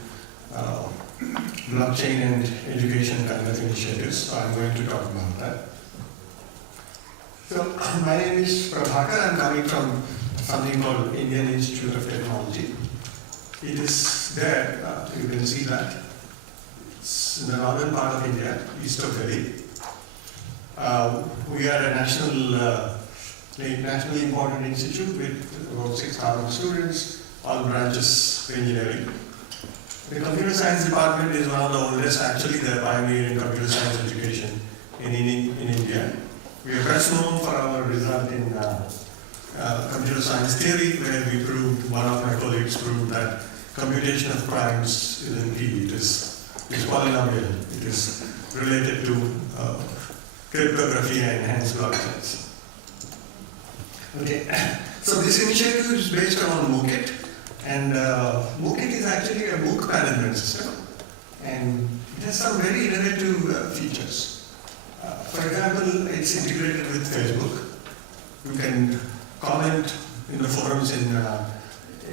blockchain and education kind of initiatives, so I'm going to talk about that. So, my name is Prabhakar. I'm coming from something called Indian Institute of Technology. It is there, you can see that. It's in the northern part of India, east of Delhi. We are a nationally important institute with about 6,000 students, all branches of engineering. The computer science department is one of the oldest, actually the pioneer in computer science education in India. We are best known for our result in computer science theory, where we proved, one of my colleagues proved that computation of primes isn't P, it is polynomial, it is related to cryptography and enhanced blockchains. Okay, so this initiative is based on MOOCit, and MOOCit is actually a MOOC management system, and it has some very innovative features. For example, it's integrated with Facebook. You can comment in the forums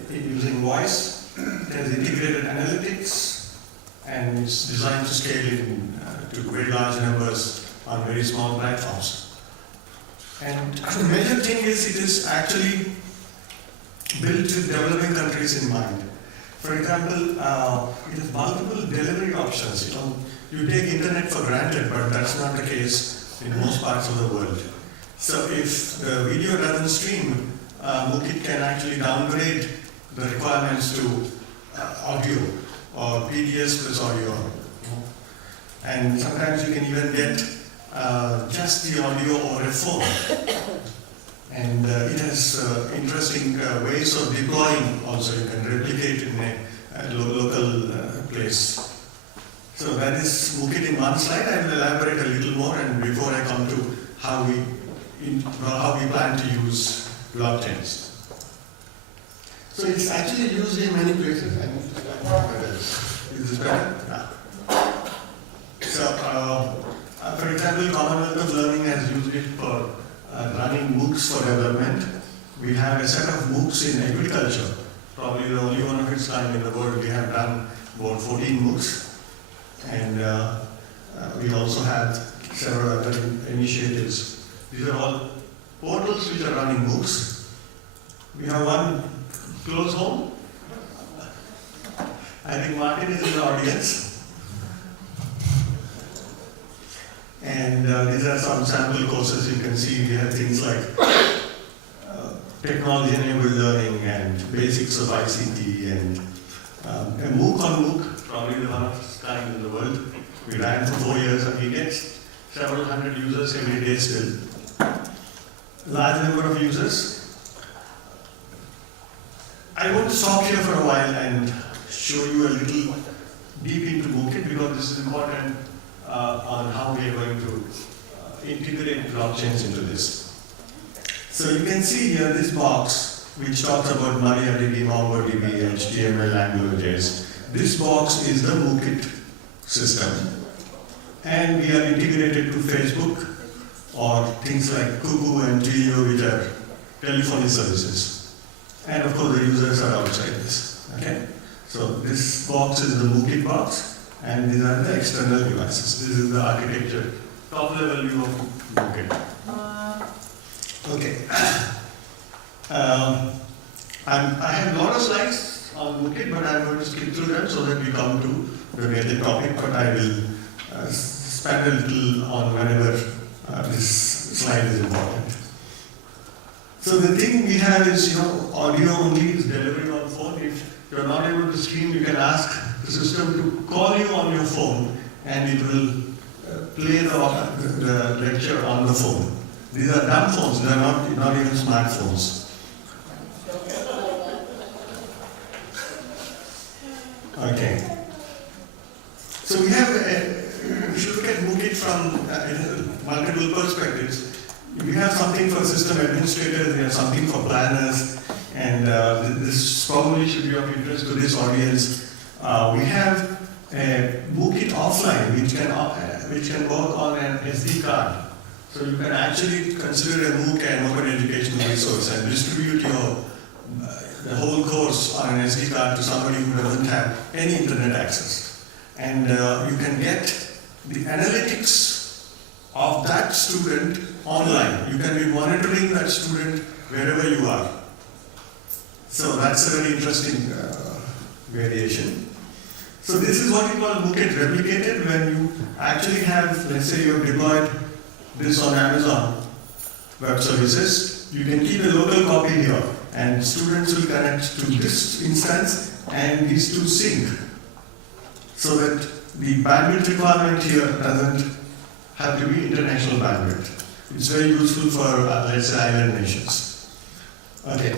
using voice. It has integrated analytics, and it's designed to scale to very large numbers on very small platforms. And the major thing is it is actually built with developing countries in mind. For example, it has multiple delivery options. You take internet for granted, but that's not the case in most parts of the world. So if the video doesn't stream, MOOCit can actually downgrade the requirements to audio or PDS plus audio. And sometimes you can even get just the audio over a phone. And it has interesting ways of deploying also. You can replicate in a local place. So that is MOOCit in one slide. I will elaborate a little more, and before I come to how we plan to use blockchains. So it's actually used in many places. Is this better? Yeah. So, for example, Commonwealth of Learning has used it for running MOOCs for development. We have a set of MOOCs in agriculture, probably the only one of its kind in the world. We have done about 14 MOOCs, and we also have several other initiatives. These are all portals which are running MOOCs. We have one close home. I think Martin is in the audience. And these are some sample courses. You can see we have things like technology-enabled learning and basics of ICT, and a MOOC on MOOC, probably the one of its kind in the world. We ran for 4 years, and we get several hundred users every day still. Large number of users. I want to stop here for a while and show you a little deep into MOOCit, because this is important on how we are going to integrate blockchains into this. So you can see here this box which talks about MariaDB, MongoDB, HTML, Angular.js. This box is the MOOCit system, and we are integrated to Facebook or things like Cuckoo and Twilio, which are telephony services. And of course the users are outside this. Okay? So this box is the MOOCit box, and these are the external devices. This is the architecture, top level view of MOOCit. Okay. I have a lot of slides on MOOCit, but I'm going to skip through them so that we come to the major topic, but I will spend a little on whenever this slide is important. So the thing we have is, audio only is delivered on phone. If you're not able to stream, you can ask the system to call you on your phone, and it will play the lecture on the phone. These are dumb phones, they are not even smartphones. Okay. So we have, if you look at MOOCit from multiple perspectives, we have something for system administrators, we have something for planners, and this probably should be of interest to this audience. We have a MOOCit offline, which can work on an SD card. So you can actually consider a MOOC an open educational resource and distribute the whole course on an SD card to somebody who doesn't have any internet access. And you can get the analytics of that student online. You can be monitoring that student wherever you are. So that's a very interesting variation. So this is what we call bucket replicated. When you actually have, let's say you have deployed this on Amazon Web Services, you can keep a local copy here and students will connect to this instance and these two sync so that the bandwidth requirement here doesn't have to be international bandwidth. It's very useful for, let's say, island nations. Okay.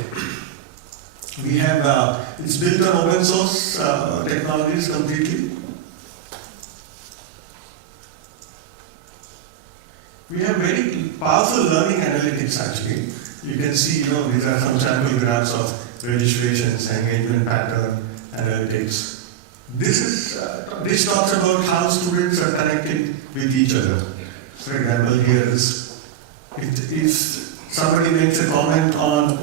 We have, it's built on open source technologies completely. We have very powerful learning analytics actually. You can see, these are some sample graphs of registrations, engagement pattern, analytics. This talks about how students are connecting with each other. For example, here is, if somebody makes a comment on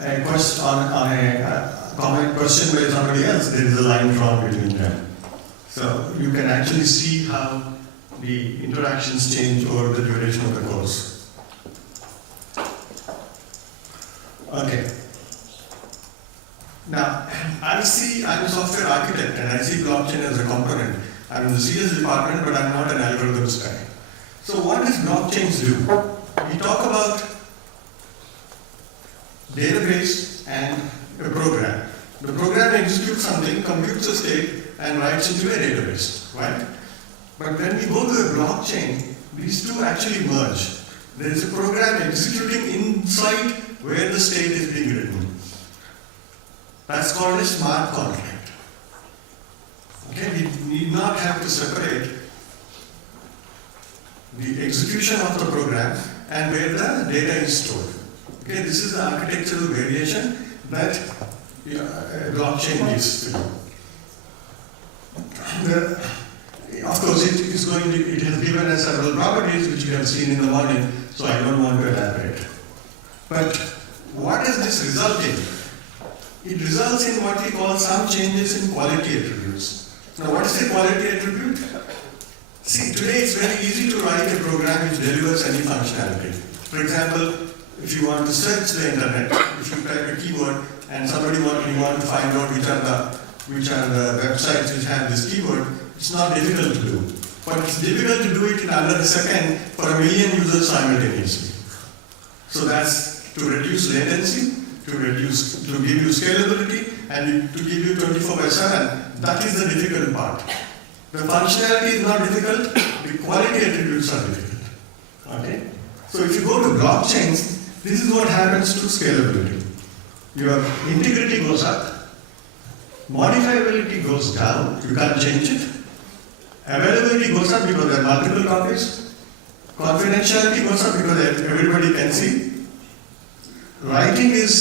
a question, comment question by somebody else, there is a line drawn between them. So you can actually see how the interactions change over the duration of the course. Okay. Now, I'm a software architect and I see blockchain as a component. I'm in the CS department, but I'm not an algorithms guy. So what does blockchains do? We talk about database and a program. The program executes something, computes a state, and writes into a database, right? But when we go to a blockchain, these two actually merge. There is a program executing inside where the state is being written. That's called a smart contract. Okay, we need not have to separate the execution of the program and where the data is stored. Okay, this is the architectural variation that blockchain gives to you. Of course, it has given us several properties which you have seen in the morning, so I don't want to elaborate. But what does this result in? It results in what we call some changes in quality attributes. Now, what is a quality attribute? See, today it's very easy to write a program which delivers any functionality. For example, if you want to search the internet, if you type a keyword and you want to find out which are the websites which have this keyword, it's not difficult to do. But it's difficult to do it in under a second for 1 million users simultaneously. So that's to reduce latency, to give you scalability, and to give you 24/7. That is the difficult part. The functionality is not difficult, the quality attributes are difficult. Okay? So if you go to blockchains, this is what happens to scalability. Your integrity goes up, modifiability goes down, you can't change it. Availability goes up because there are multiple copies. Confidentiality goes up because everybody can see. Writing is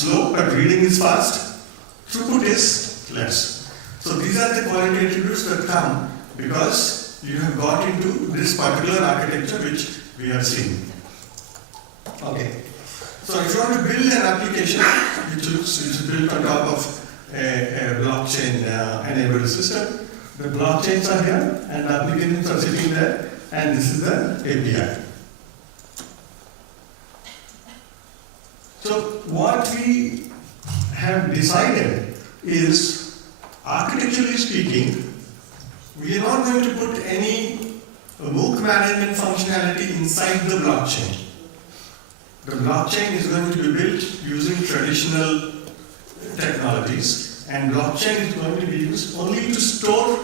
slow, but reading is fast. Throughput is less. So these are the quality attributes that come because you have got into this particular architecture which we have seen. Okay. So if you want to build an application which is built on top of a blockchain enabled system, the blockchains are here and the applications are sitting there, and this is the API. So what we have decided is, architecturally speaking, we are not going to put any MOOC management functionality inside the blockchain. The blockchain is going to be built using traditional technologies, and blockchain is going to be used only to store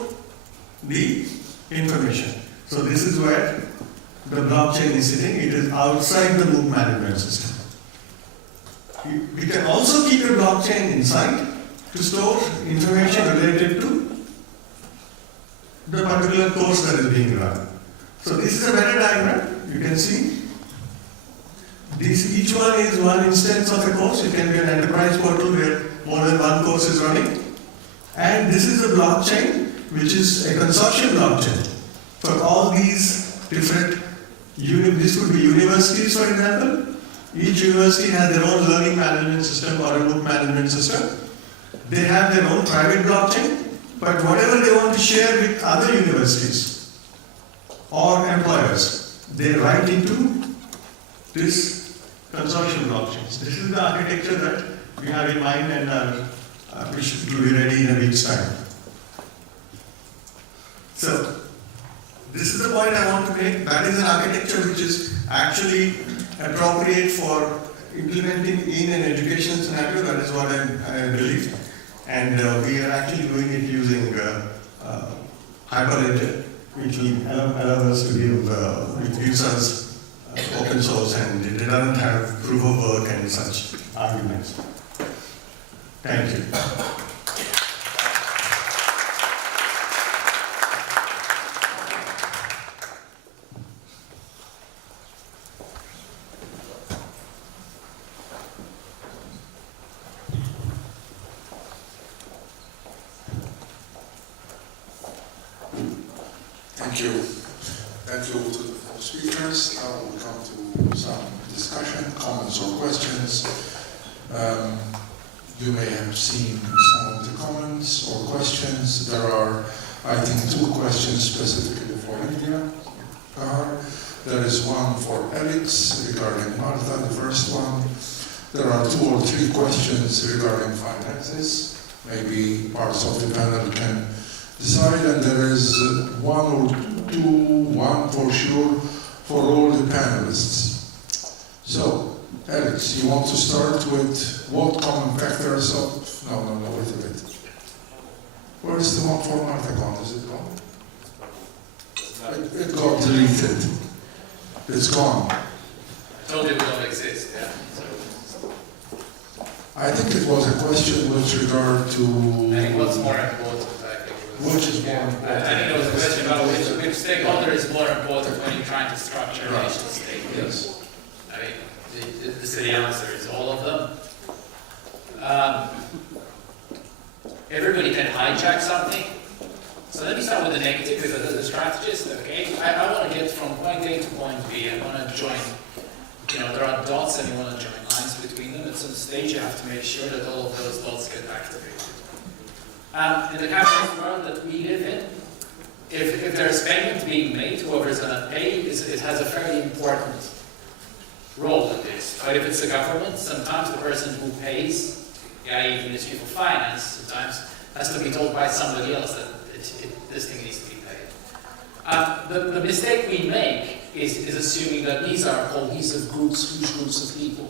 the information. So this is where the blockchain is sitting. It is outside the MOOC management system. We can also keep a blockchain inside to store information related to the particular course that is being run. So this is a better diagram. You can see each one is one instance of a course. It can be an enterprise portal where more than one course is running. And this is a blockchain, which is a consortium blockchain for all these different, this could be universities, for example. Each university has their own learning management system or a MOOC management system. They have their own private blockchain, but whatever they want to share with other universities or employers, they write into this consortium blockchains. This is the architecture that we have in mind and are which will be ready in a week's time. So, this is the point I want to make. That is an architecture which is actually appropriate for implementing in an education scenario. That is what I believe. And we are actually doing it using Hyperledger, which will allow us to give, which gives us open source, and it doesn't have proof of work and such arguments. Thank you. Thank you. Thank you to the four speakers. Now we'll come to some discussion, comments or questions. You may have seen some of the comments or questions. There are, I think, 2 questions specifically for India. There is one for Alex regarding Malta, the first one. There are 2 or 3 questions regarding finances. Maybe parts of the panel can decide, and there is 1 or 2, 1 for sure, for all the panelists. So, Alex, you want to start with what common factors of... No, wait a bit. Where is the one for Malta gone? Is it gone? It got deleted. It's gone. I told you we don't exist, yeah. I think it was a question with regard to... I think what's more important, Which is more important? I think there was a question about which stakeholder is more important when you're trying to structure a nation state. Yes. I mean, the silly answer is all of them. Everybody can hijack something. So let me start with the negative, because as a strategist, okay, I want to get from point A to point B. I want to join, there are dots and you want to join lines between them. At some stage, you have to make sure that all of those dots get activated. In the capitalist world that we live in, if there's payment being made, whoever's going to pay, it has a fairly important role in this. But if it's the government, sometimes the person who pays, i.e. the Ministry of Finance, sometimes has to be told by somebody else that this thing needs to be paid. The mistake we make is assuming that these are cohesive groups, huge groups of people.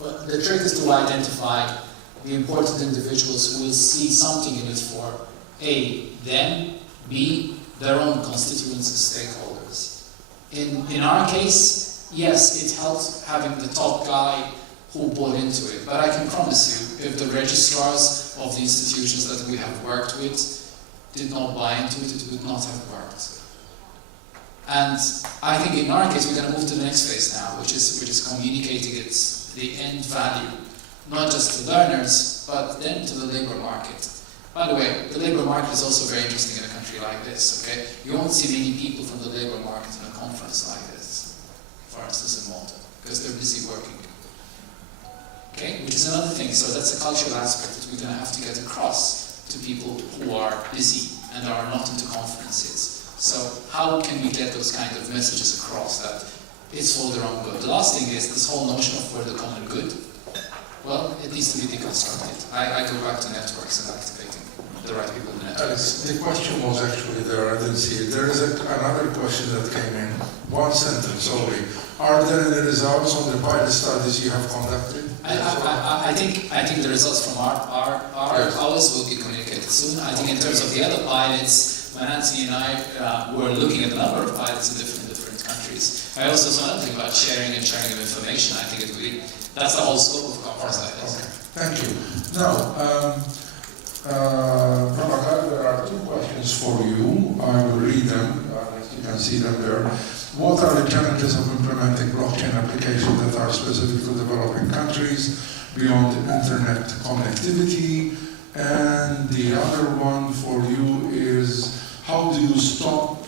Well, the trick is to identify the important individuals who will see something in it for A, them, B, their own constituents and stakeholders. In our case, yes, it helped having the top guy who bought into it, but I can promise you, if the registrars of the institutions that we have worked with did not buy into it, it would not have worked. And I think in our case, we're going to move to the next phase now, which is communicating the end value, not just to learners, but then to the labor market. By the way, the labor market is also very interesting in a country like this, okay? You won't see many people from the labor market in a conference like this, for instance in Malta, because they're busy working. Okay, which is another thing. So that's a cultural aspect that we're going to have to get across to people who are busy and are not into conferences. So how can we get those kind of messages across that it's for their own good? The last thing is this whole notion of for the common good. Well, it needs to be deconstructed. I go back to networks and activating the right people in the networks. The question was actually there, I didn't see it. There is another question that came in, 1 sentence only. Are there any results on the pilot studies you have conducted? I think the results from ours will be communicated soon. I think in terms of the other pilots, Nancy and I were looking at a number of pilots in different countries. I also saw something about sharing of information. I think that's the whole scope of conference like this. Okay. Thank you. Now, Prabhakar, there are 2 questions for you. I will read them, you can see them there. What are the challenges of implementing blockchain applications that are specific to developing countries beyond internet connectivity? And the other one for you is, how do you stop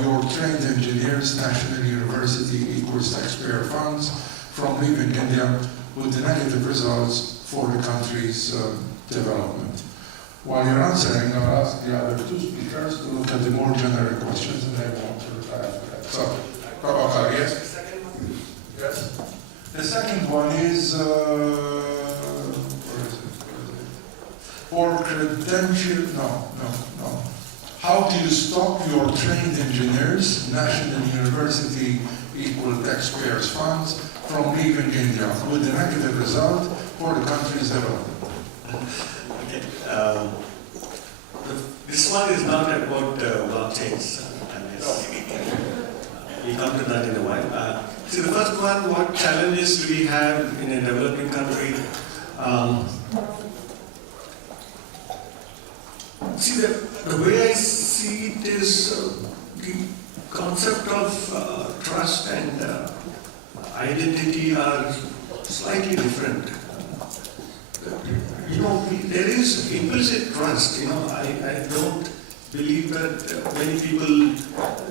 your trained engineers, national university equals taxpayer funds, from leaving India with the negative results for the country's development? While you're answering, I'll ask the other 2 speakers to look at the more generic questions and they want to reply after that. So, Prabhakar, yes? Yes. The second one is, or credential, no. How do you stop your trained engineers, national university equal taxpayers' funds, from leaving India with a negative result for the country's development? Okay. This one is not about blockchains. We'll come to that in a while. See, the first one, what challenges do we have in a developing country? See, the way I see it is the concept of trust and identity are slightly different. There is implicit trust. I don't believe that many people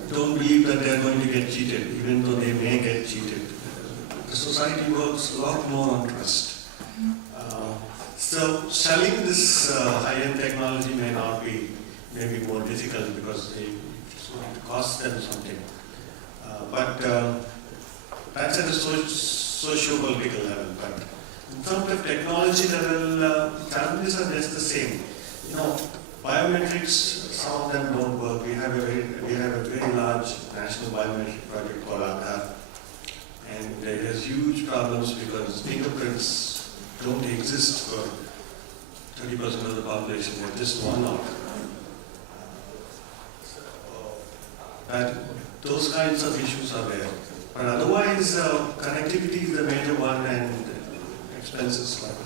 don't believe that they are going to get cheated, even though they may get cheated. The society works a lot more on trust. So selling this high-end technology may be more difficult because it's going to cost them something. But that's at a socio-political level. But in terms of technology level, challenges are just the same. Biometrics, some of them don't work. We have a very large national biometric project called Aadhaar, and it has huge problems because fingerprints don't exist for 30% of the population. They're just one out. Those kinds of issues are there. But otherwise, connectivity is the major one, and expenses like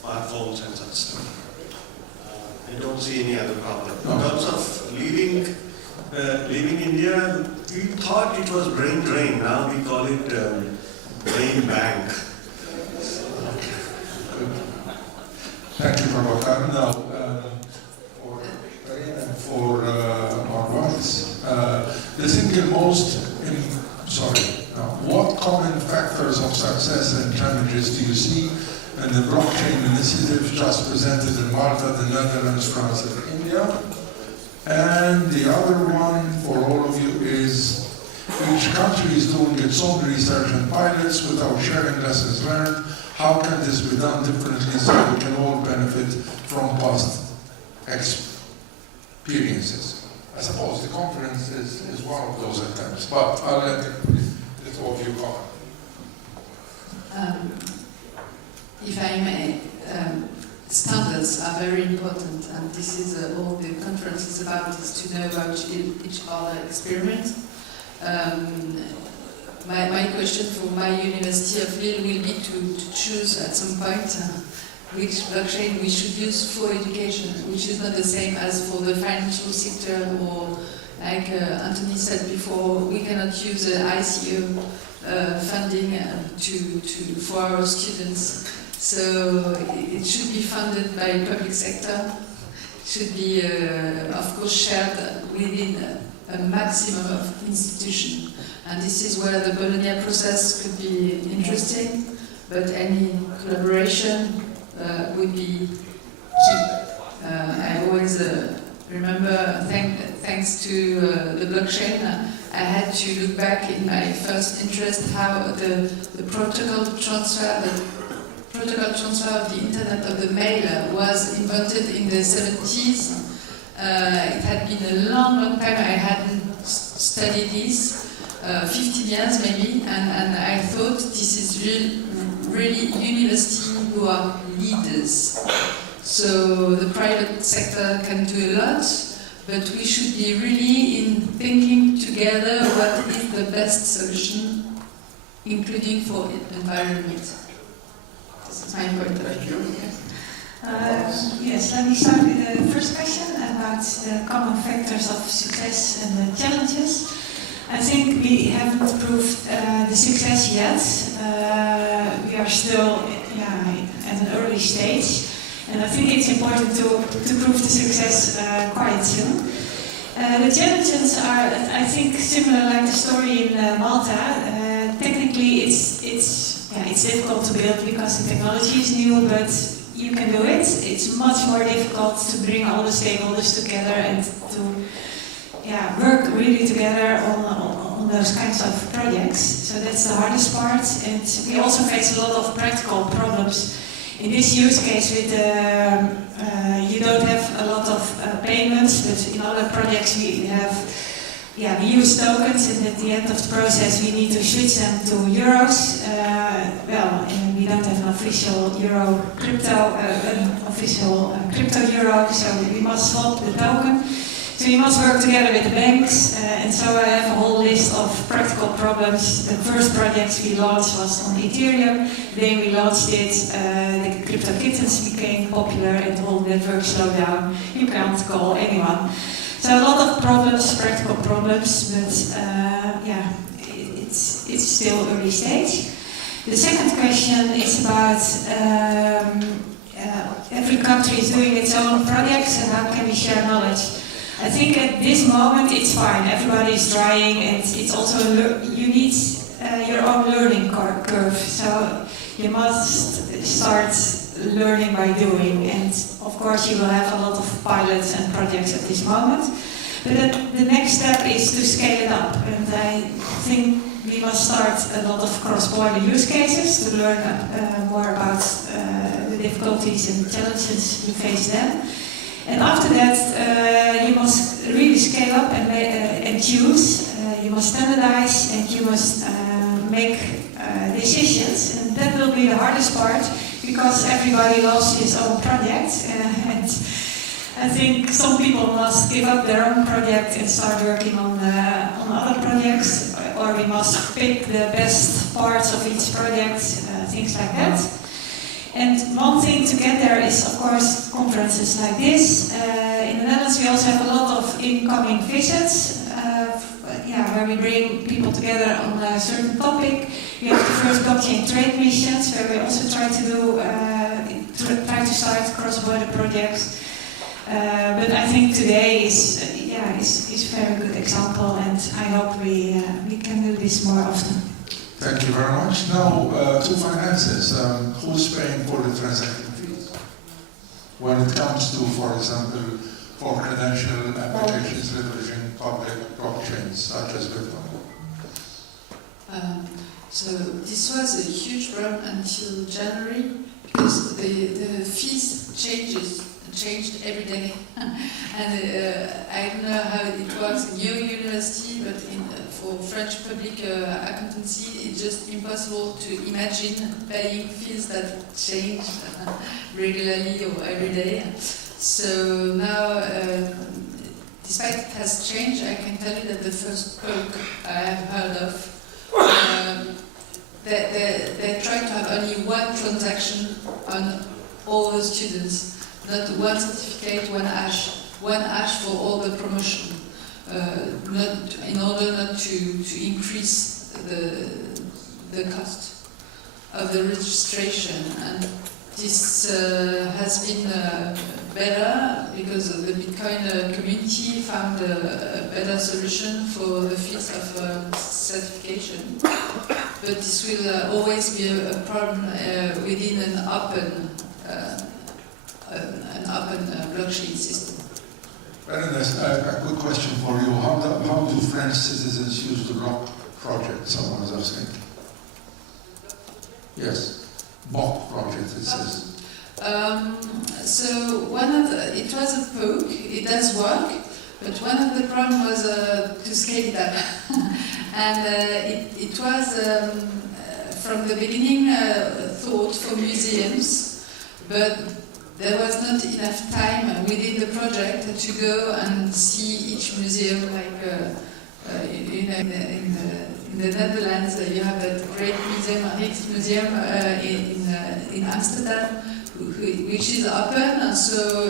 smartphones and such stuff. I don't see any other problem. In terms of leaving India, we thought it was brain drain. Now we call it brain bank. Thank you, Prabhakar. Now, for Perrine and for Marloes, the single what common factors of success and challenges do you see in the blockchain initiative just presented in Malta, the Netherlands, France, and India? And the other one for all of you is each country is doing its own research and pilots without sharing lessons learned. How can this be done differently so we can all benefit from past experiences? I suppose the conference is one of those attempts, but I'll let the two of you comment. If I may, standards are very important, and this is all the conference is about, is to know about each other experience. My question for my University of Lille will be to choose at some point which blockchain we should use for education, which is not the same as for the financial sector, or like Anthony said before, we cannot use the ICO funding for our students. So it should be funded by public sector, should be of course shared within a maximum of institutions. And this is where the Bologna process could be interesting, but any collaboration would be key. I always remember, thanks to the blockchain, I had to look back in my first interest how the protocol transfer of the internet of the mail was invented in the 70s. It had been a long time I hadn't studied this. 15 years maybe, and I thought this is really university who are leaders. So the private sector can do a lot, but we should be really in thinking together what is the best solution, including for environment. This is my point of view. Yes, let me start with the first question about the common factors of success and the challenges. I think we haven't proved the success yet. We are still at an early stage, and I think it's important to prove the success quite soon. The challenges are, I think, similar like the story in Malta. Technically, it's difficult to build because the technology is new, but you can do it. It's much more difficult to bring all the stakeholders together and to work really together on those kinds of projects. So that's the hardest part. And we also face a lot of practical problems In this use case, with you don't have a lot of payments, but in other projects we have, we use tokens, and at the end of the process we need to switch them to euros. And we don't have an official euro crypto, crypto euro, so we must swap the token. So we must work together with the banks, and so I have a whole list of practical problems. The first projects we launched was on Ethereum, then we launched it, the crypto kittens became popular and the whole network slowed down. You can't call anyone. So a lot of problems, practical problems, but it's still early stage. The second question is about every country is doing its own projects and how can we share knowledge. I think at this moment it's fine, everybody is trying, and it's also, you need your own learning curve, so you must start learning by doing, and of course you will have a lot of pilots and projects at this moment, but the next step is to scale it up, and I think we must start a lot of cross-border use cases to learn more about the difficulties and challenges you face then. And after that, you must really scale up and choose. You must standardize and you must make decisions. And that will be the hardest part because everybody loves his own project. And I think some people must give up their own project and start working on other projects. Or we must pick the best parts of each project, things like that. And one thing to get there is, of course, conferences like this. In the Netherlands, we also have a lot of incoming visits, where we bring people together on a certain topic. We have the first blockchain trade missions, where we also try to start cross-border projects. But I think today is a very good example, and I hope we can do this more often. Thank you very much. Now, to finances, who's paying for the transaction fees? When it comes to, for example, for credential applications leveraging public blockchains such as Bitcoin? So this was a huge problem until January because the fees changed every day. And I don't know how it works in your university, but for French public accountancy, it's just impossible to imagine paying fees that change regularly or every day. So now, despite it has changed, I can tell you that the first book I have heard of, they try to have only one transaction on all the students. Not one certificate, one hash for all the promotion, in order not to increase the cost of the registration. And this has been better because the Bitcoin community found a better solution for the fees of certification. But this will always be a problem within an open blockchain system. Very nice. A good question for you. How do French citizens use the block project? Someone is asking. Yes, block project, it says. So it was a poke, it does work, but one of the problems was to scale it up. And it was from the beginning thought for museums, but there was not enough time within the project to go and see each museum, like in the Netherlands, you have that great museum, Rijksmuseum in Amsterdam, which is open. So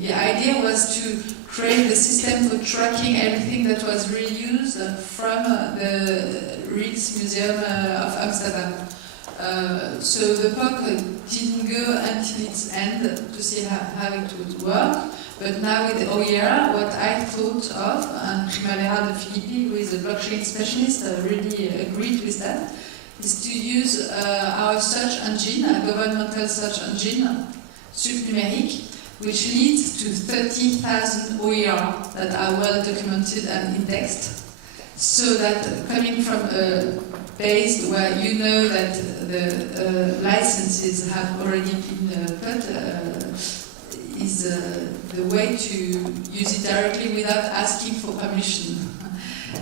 the idea was to create the system for tracking everything that was reused from the Rijksmuseum of Amsterdam. So the POC didn't go until its end to see how it would work, but now with OER, what I thought of, and Primavera de Filippi, who is a blockchain specialist, really agreed with that, is to use our search engine, a governmental search engine, Supnumeric, which leads to 30,000 OER that are well documented and indexed, so that coming from based where you know that the licenses have already been put is the way to use it directly without asking for permission.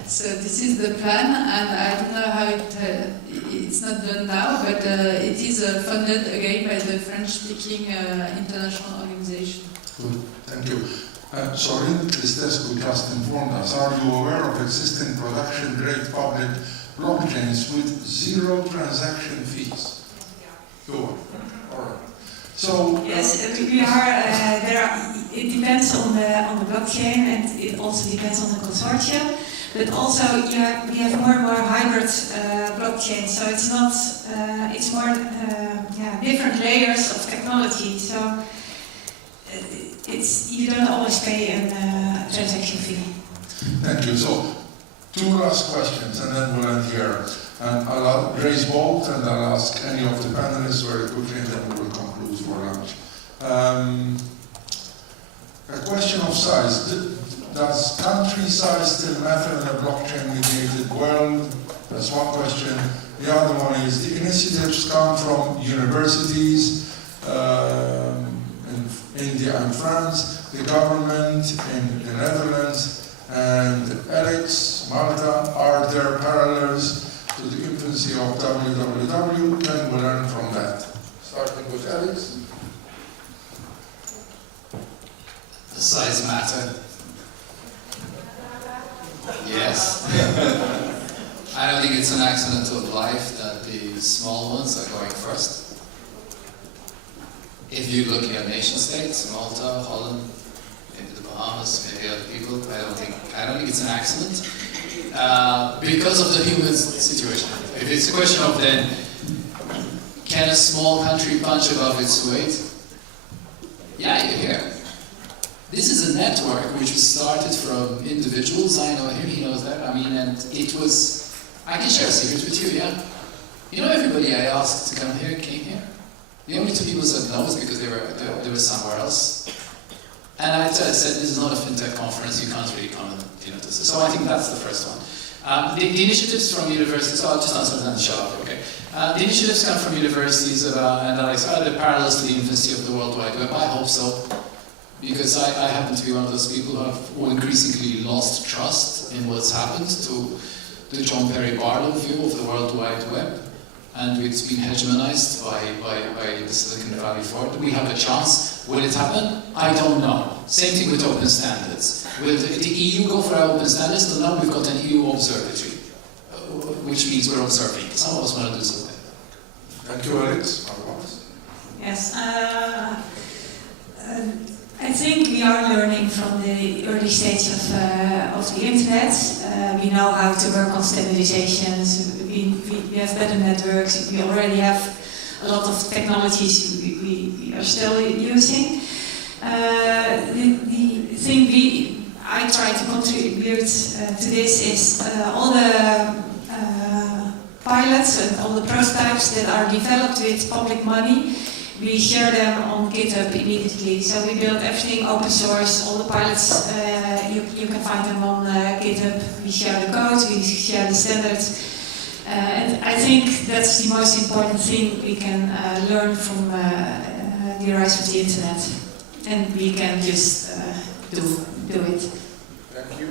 So this is the plan, and I don't know how it's not done now, but it is funded again by the French-speaking international organization. Good, thank you. Sorin Cristescu just informed us, are you aware of existing production-grade public blockchains with zero transaction fees? Go on. All right. So Yes, we are. It depends on the blockchain, and it also depends on the consortium. But also, we have more and more hybrid blockchains. So it's not. It's more different layers of technology. So you don't always pay a transaction fee. thank you. So, two last questions, and then we'll end here. And I'll raise both, and I'll ask any of the panelists very quickly, and then we will conclude for lunch. A question of size. Does country size still matter in a blockchain-mediated world? That's one question. The other one is, the initiatives come from universities in India and France, the government in the Netherlands, and Alex, Malta. Are there parallels to the infancy of www? Can we learn from that? Starting with Alex. Does size matter? Yes. I don't think it's an accident of life that the small ones are going first. If you're looking at nation states, Malta, Holland, maybe the Bahamas, maybe other people, I don't think it's an accident. Because of the human situation. If it's a question of then, can a small country punch above its weight? Yeah, you're here. This is a network which was started from individuals. I know him, he knows that. I mean, and it was, I can share secrets with you, yeah. You know, everybody I asked to come here came here. The only two people said no was because they were somewhere else. And I said, this is not a fintech conference, you can't really come and, this. So I think that's the first one. The initiatives from universities, so I'll just answer that and shut up, okay. The initiatives come from universities, and Alex, are the parallels to the infancy of the World Wide Web? I hope so. Because I happen to be one of those people who have increasingly lost trust in what's happened to the John Perry Barlow view of the World Wide Web, and it's been hegemonized by the Silicon Valley for it. We have a chance. Will it happen? I don't know. Same thing with open standards. Will the EU go for open standards? No, we've got an EU observatory, which means we're observing. Some of us want to do something. Thank you, Alex. Yes. I think we are learning from the early stage of the internet. We know how to work on standardizations. We have better networks. We already have a lot of technologies we are still using. The thing I try to contribute to this is all the pilots and all the prototypes that are developed with public money. We share them on GitHub immediately. So we build everything open source. All the pilots, you can find them on GitHub. We share the code, we share the standards. And I think that's the most important thing we can learn from the rise of the internet. And we can just do it. Thank you.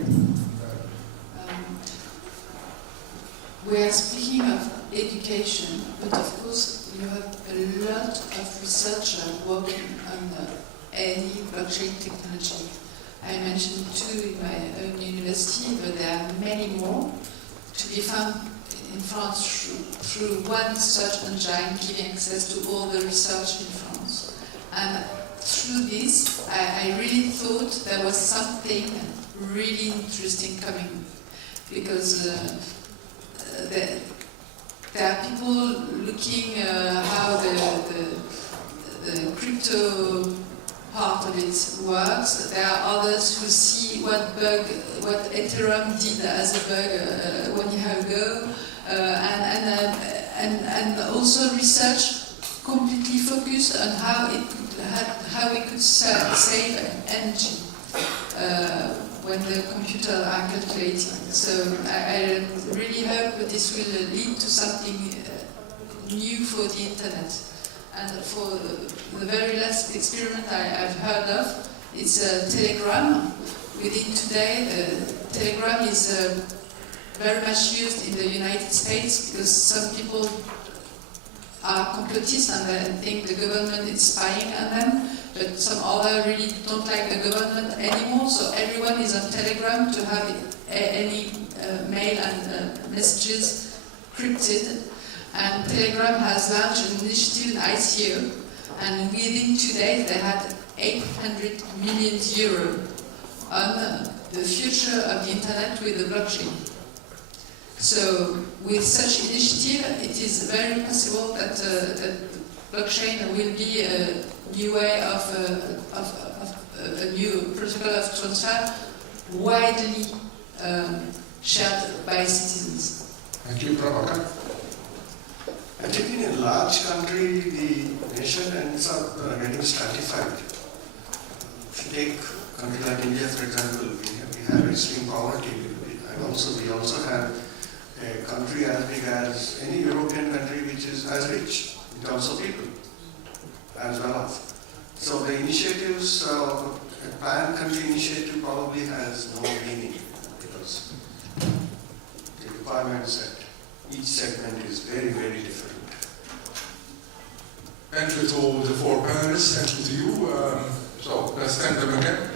We are speaking of education, but of course you have a lot of researchers working on any blockchain technology. I mentioned two in my own university, but there are many more to be found in France through one search engine giving access to all the research in France. And through this, I really thought there was something really interesting coming, because there are people looking how the crypto part of it works. There are others who see what Ethereum did as a bug 1 year ago, and also research completely focused on how we could save energy. when the computer are calculating. So I really hope that this will lead to something new for the internet. And for the very last experiment I've heard of, it's Telegram. Within today, Telegram is very much used in the United States because some people are complotists and they think the government is spying on them, but some other really don't like the government anymore, so everyone is on Telegram to have any mail and messages crypted. And Telegram has launched an initiative in ICO, and within 2 days they had 800 million euro on the future of the internet with the blockchain. So with such initiative, it is very possible that blockchain will be a new way of a new protocol of transfer widely shared by citizens. Thank you, Prabhakar. I think in a large country, the nation ends up getting stratified. If you take a country like India, for example, we have extreme poverty. We also have a country as big as any European country which is as rich in terms of people, as well off. So the initiatives, a planned country initiative probably has no meaning because the requirements at each segment is very, very different. Thank you to the four panelists, thank you to you. So let's thank them again.